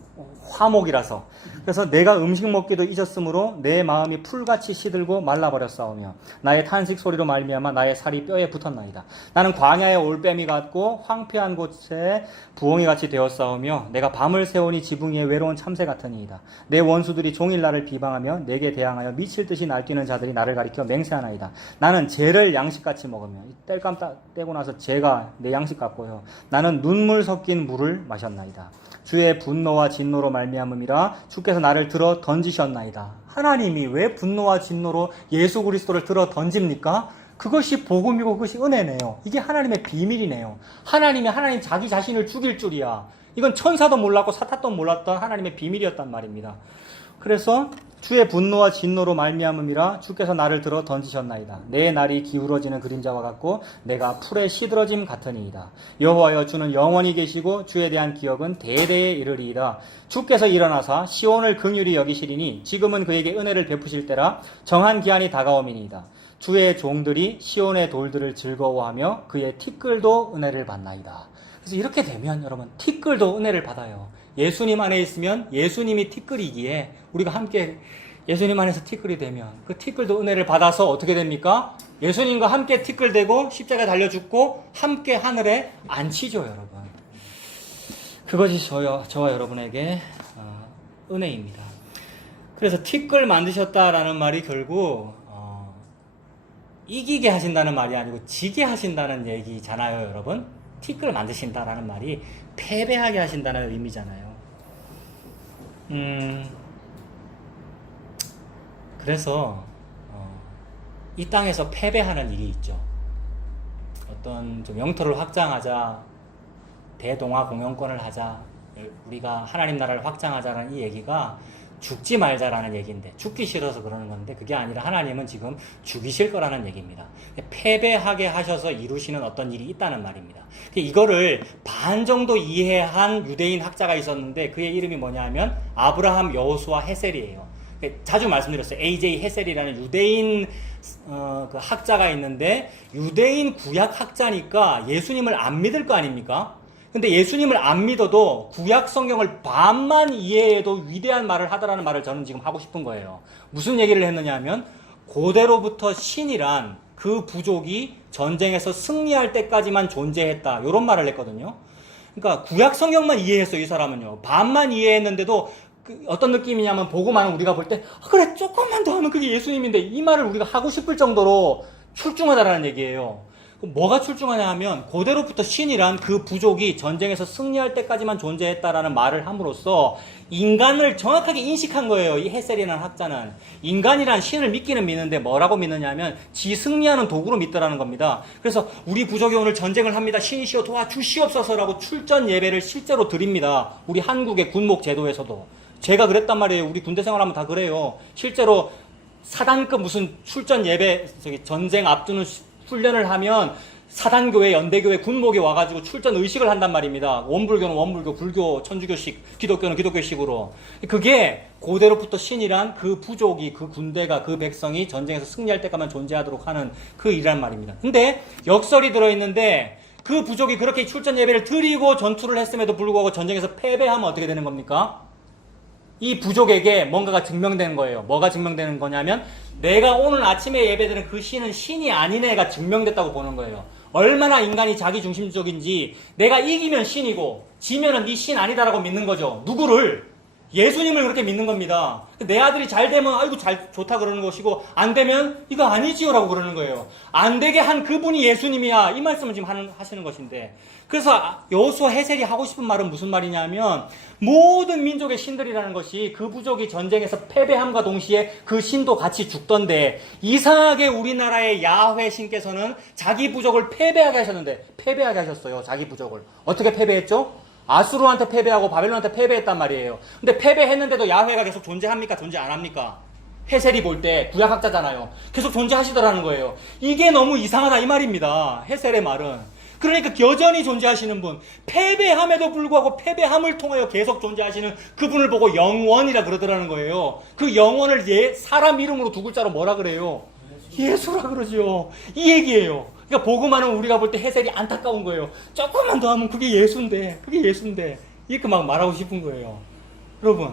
화목이라서. 그래서 내가 음식 먹기도 잊었으므로 내 마음이 풀같이 시들고 말라버렸사오며 나의 탄식 소리로 말미암아 나의 살이 뼈에 붙었나이다. 나는 광야의 올빼미 같고 황폐한 곳에 부엉이같이 되었사오며 내가 밤을 새우니 지붕 위에 외로운 참새 같으니이다. 내 원수들이 종일 나를 비방하며 내게 대항하여 미칠 듯이 날뛰는 자들이 나를 가리켜 맹세하나이다. 나는 재를 양식같이 먹으며 뗄감 떼고 나서 재가 내 양식 같고요. 나는 눈물 섞인 물을 마셨나이다. 주의 분노와 진노로 말미암음이라 주께서 나를 들어 던지셨나이다. 하나님이 왜 분노와 진노로 예수 그리스도를 들어 던집니까? 그것이 복음이고 그것이 은혜네요. 이게 하나님의 비밀이네요. 하나님 자기 자신을 죽일 줄이야. 이건 천사도 몰랐고 사탄도 몰랐던 하나님의 비밀이었단 말입니다. 그래서 주의 분노와 진노로 말미암음이라 주께서 나를 들어 던지셨나이다. 내 날이 기울어지는 그림자와 같고 내가 풀에 시들어짐 같으니이다. 여호와여 주는 영원히 계시고 주에 대한 기억은 대대에 이르리이다. 주께서 일어나사 시온을 긍휼히 여기시리니 지금은 그에게 은혜를 베푸실 때라. 정한 기한이 다가오미니이다. 주의 종들이 시온의 돌들을 즐거워하며 그의 티끌도 은혜를 받나이다. 그래서 이렇게 되면 여러분 티끌도 은혜를 받아요. 예수님 안에 있으면 예수님이 티끌이기에 우리가 함께 예수님 안에서 티끌이 되면 그 티끌도 은혜를 받아서 어떻게 됩니까? 예수님과 함께 티끌 되고 십자가에 달려 죽고 함께 하늘에 앉히죠, 여러분. 그것이 저와 여러분에게 은혜입니다. 그래서 티끌 만드셨다라는 말이 결국 이기게 하신다는 말이 아니고 지게 하신다는 얘기잖아요, 여러분. 티끌 만드신다라는 말이 패배하게 하신다는 의미잖아요. 그래서 이 땅에서 패배하는 일이 있죠. 어떤 좀 영토를 확장하자, 대동아 공영권을 하자, 우리가 하나님 나라를 확장하자라는 이 얘기가 죽지 말자라는 얘기인데, 죽기 싫어서 그러는 건데 그게 아니라 하나님은 지금 죽이실 거라는 얘기입니다. 패배하게 하셔서 이루시는 어떤 일이 있다는 말입니다. 이거를 반 정도 이해한 유대인 학자가 있었는데 그의 이름이 뭐냐 하면 아브라함 여호수아 헤셀이에요. 자주 말씀드렸어요. A.J. 헤셀이라는 유대인 그 학자가 있는데, 유대인 구약 학자니까 예수님을 안 믿을 거 아닙니까? 근데 예수님을 안 믿어도 구약 성경을 반만 이해해도 위대한 말을 하더라는 말을 저는 지금 하고 싶은 거예요. 무슨 얘기를 했느냐 하면, 고대로부터 신이란 그 부족이 전쟁에서 승리할 때까지만 존재했다, 이런 말을 했거든요. 그러니까 구약 성경만 이해했어요, 이 사람은요. 반만 이해했는데도 어떤 느낌이냐면, 보고만 우리가 볼 때 그래 조금만 더 하면 그게 예수님인데, 이 말을 우리가 하고 싶을 정도로 출중하다라는 얘기예요. 뭐가 출중하냐 하면, 고대로부터 신이란 그 부족이 전쟁에서 승리할 때까지만 존재했다라는 말을 함으로써 인간을 정확하게 인식한 거예요. 이 헤셀이라는 학자는 인간이란 신을 믿기는 믿는데 뭐라고 믿느냐 하면 지 승리하는 도구로 믿더라는 겁니다. 그래서 우리 부족이 오늘 전쟁을 합니다, 신이시여 도와주시옵소서라고 출전 예배를 실제로 드립니다. 우리 한국의 군목 제도에서도 제가 그랬단 말이에요. 우리 군대 생활하면 다 그래요. 실제로 사단급 무슨 출전 예배, 전쟁 앞두는 훈련을 하면 사단교회, 연대교회, 군목이 와가지고 출전 의식을 한단 말입니다. 원불교는 원불교, 불교, 천주교식, 기독교는 기독교식으로. 그게 고대로부터 신이란 그 부족이, 그 군대가, 그 백성이 전쟁에서 승리할 때까지만 존재하도록 하는 그 일이란 말입니다. 근데 역설이 들어있는데, 그 부족이 그렇게 출전 예배를 드리고 전투를 했음에도 불구하고 전쟁에서 패배하면 어떻게 되는 겁니까? 이 부족에게 뭔가가 증명되는 거예요. 뭐가 증명되는 거냐면, 내가 오늘 아침에 예배드린 그 신은 신이 아닌 애가 증명됐다고 보는 거예요. 얼마나 인간이 자기중심적인지, 내가 이기면 신이고 지면은 네 신 아니다라고 믿는 거죠. 누구를? 예수님을 그렇게 믿는 겁니다. 내 아들이 잘 되면 아이고 좋다 그러는 것이고, 안 되면 이거 아니지요 라고 그러는 거예요. 안 되게 한 그분이 예수님이야, 이 말씀을 지금 하시는 것인데, 그래서 여호수아 헤셀이 하고 싶은 말은 무슨 말이냐면, 모든 민족의 신들이라는 것이 그 부족이 전쟁에서 패배함과 동시에 그 신도 같이 죽던데, 이상하게 우리나라의 야훼 신께서는 자기 부족을 패배하게 하셨는데, 패배하게 하셨어요. 자기 부족을 어떻게 패배했죠? 아수르한테 패배하고 바벨론한테 패배했단 말이에요. 근데 패배했는데도 야훼가 계속 존재합니까? 존재 안 합니까? 헤셀이 볼 때 구약학자잖아요. 계속 존재하시더라는 거예요. 이게 너무 이상하다 이 말입니다. 헤셀의 말은. 그러니까 여전히 존재하시는 분, 패배함에도 불구하고 패배함을 통하여 계속 존재하시는 그분을 보고 영원이라 그러더라는 거예요. 그 영원을 사람 이름으로 두 글자로 뭐라 그래요? 예수라 그러죠. 이 얘기예요. 그러니까 보고만은 우리가 볼 때 헤셀이 안타까운 거예요. 조금만 더 하면 그게 예수인데, 그게 예수인데, 이렇게 막 말하고 싶은 거예요. 여러분,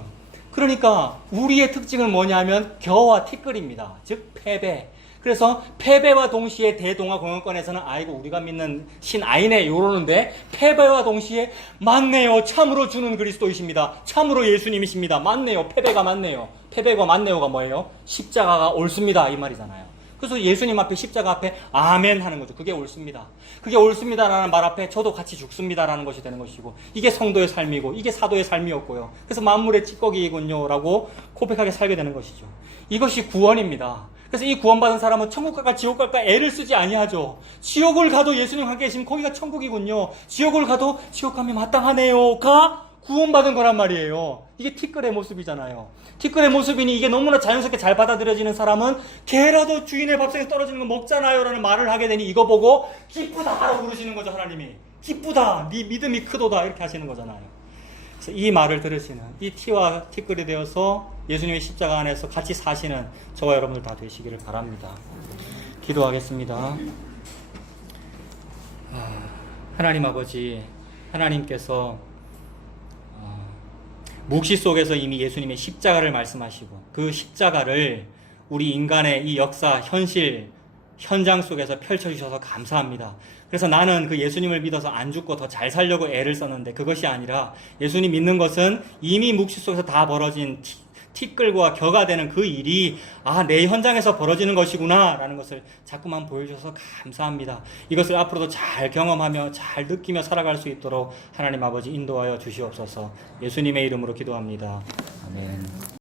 그러니까 우리의 특징은 뭐냐면 겨와 티끌입니다. 즉 패배. 그래서 패배와 동시에 대동아 공영권에서는 아이고 우리가 믿는 신 아니네 이러는데, 패배와 동시에 맞네요, 참으로 주는 그리스도이십니다, 참으로 예수님이십니다, 맞네요, 패배가 맞네요. 패배가 맞네요가 뭐예요? 십자가가 옳습니다 이 말이잖아요. 그래서 예수님 앞에, 십자가 앞에 아멘 하는 거죠. 그게 옳습니다, 그게 옳습니다라는 말 앞에 저도 같이 죽습니다라는 것이 되는 것이고, 이게 성도의 삶이고 이게 사도의 삶이었고요. 그래서 만물의 찌꺼기이군요 라고 고백하게 살게 되는 것이죠. 이것이 구원입니다. 그래서 이 구원받은 사람은 천국 갈까 지옥 갈까 애를 쓰지 아니하죠. 지옥을 가도 예수님 함께 계시면 거기가 천국이군요, 지옥을 가도 지옥 가면 마땅하네요가 구원받은 거란 말이에요. 이게 티끌의 모습이잖아요. 티끌의 모습이니 이게 너무나 자연스럽게 잘 받아들여지는 사람은 개라도 주인의 밥상에 떨어지는 거 먹잖아요 라는 말을 하게 되니, 이거 보고 기쁘다 라고 부르시는 거죠. 하나님이 기쁘다, 네 믿음이 크도다 이렇게 하시는 거잖아요. 그래서 이 말을 들으시는, 이 티와 티끌이 되어서 예수님의 십자가 안에서 같이 사시는 저와 여러분들 다 되시기를 바랍니다. 기도하겠습니다. 하나님 아버지, 하나님께서 묵시 속에서 이미 예수님의 십자가를 말씀하시고 그 십자가를 우리 인간의 이 역사, 현실, 현장 속에서 펼쳐주셔서 감사합니다. 그래서 나는 그 예수님을 믿어서 안 죽고 더 잘 살려고 애를 썼는데 그것이 아니라 예수님 믿는 것은 이미 묵시 속에서 다 벌어진 티끌과 겨가 되는 그 일이 내 현장에서 벌어지는 것이구나 라는 것을 자꾸만 보여주셔서 감사합니다. 이것을 앞으로도 잘 경험하며 잘 느끼며 살아갈 수 있도록 하나님 아버지 인도하여 주시옵소서. 예수님의 이름으로 기도합니다. 아멘.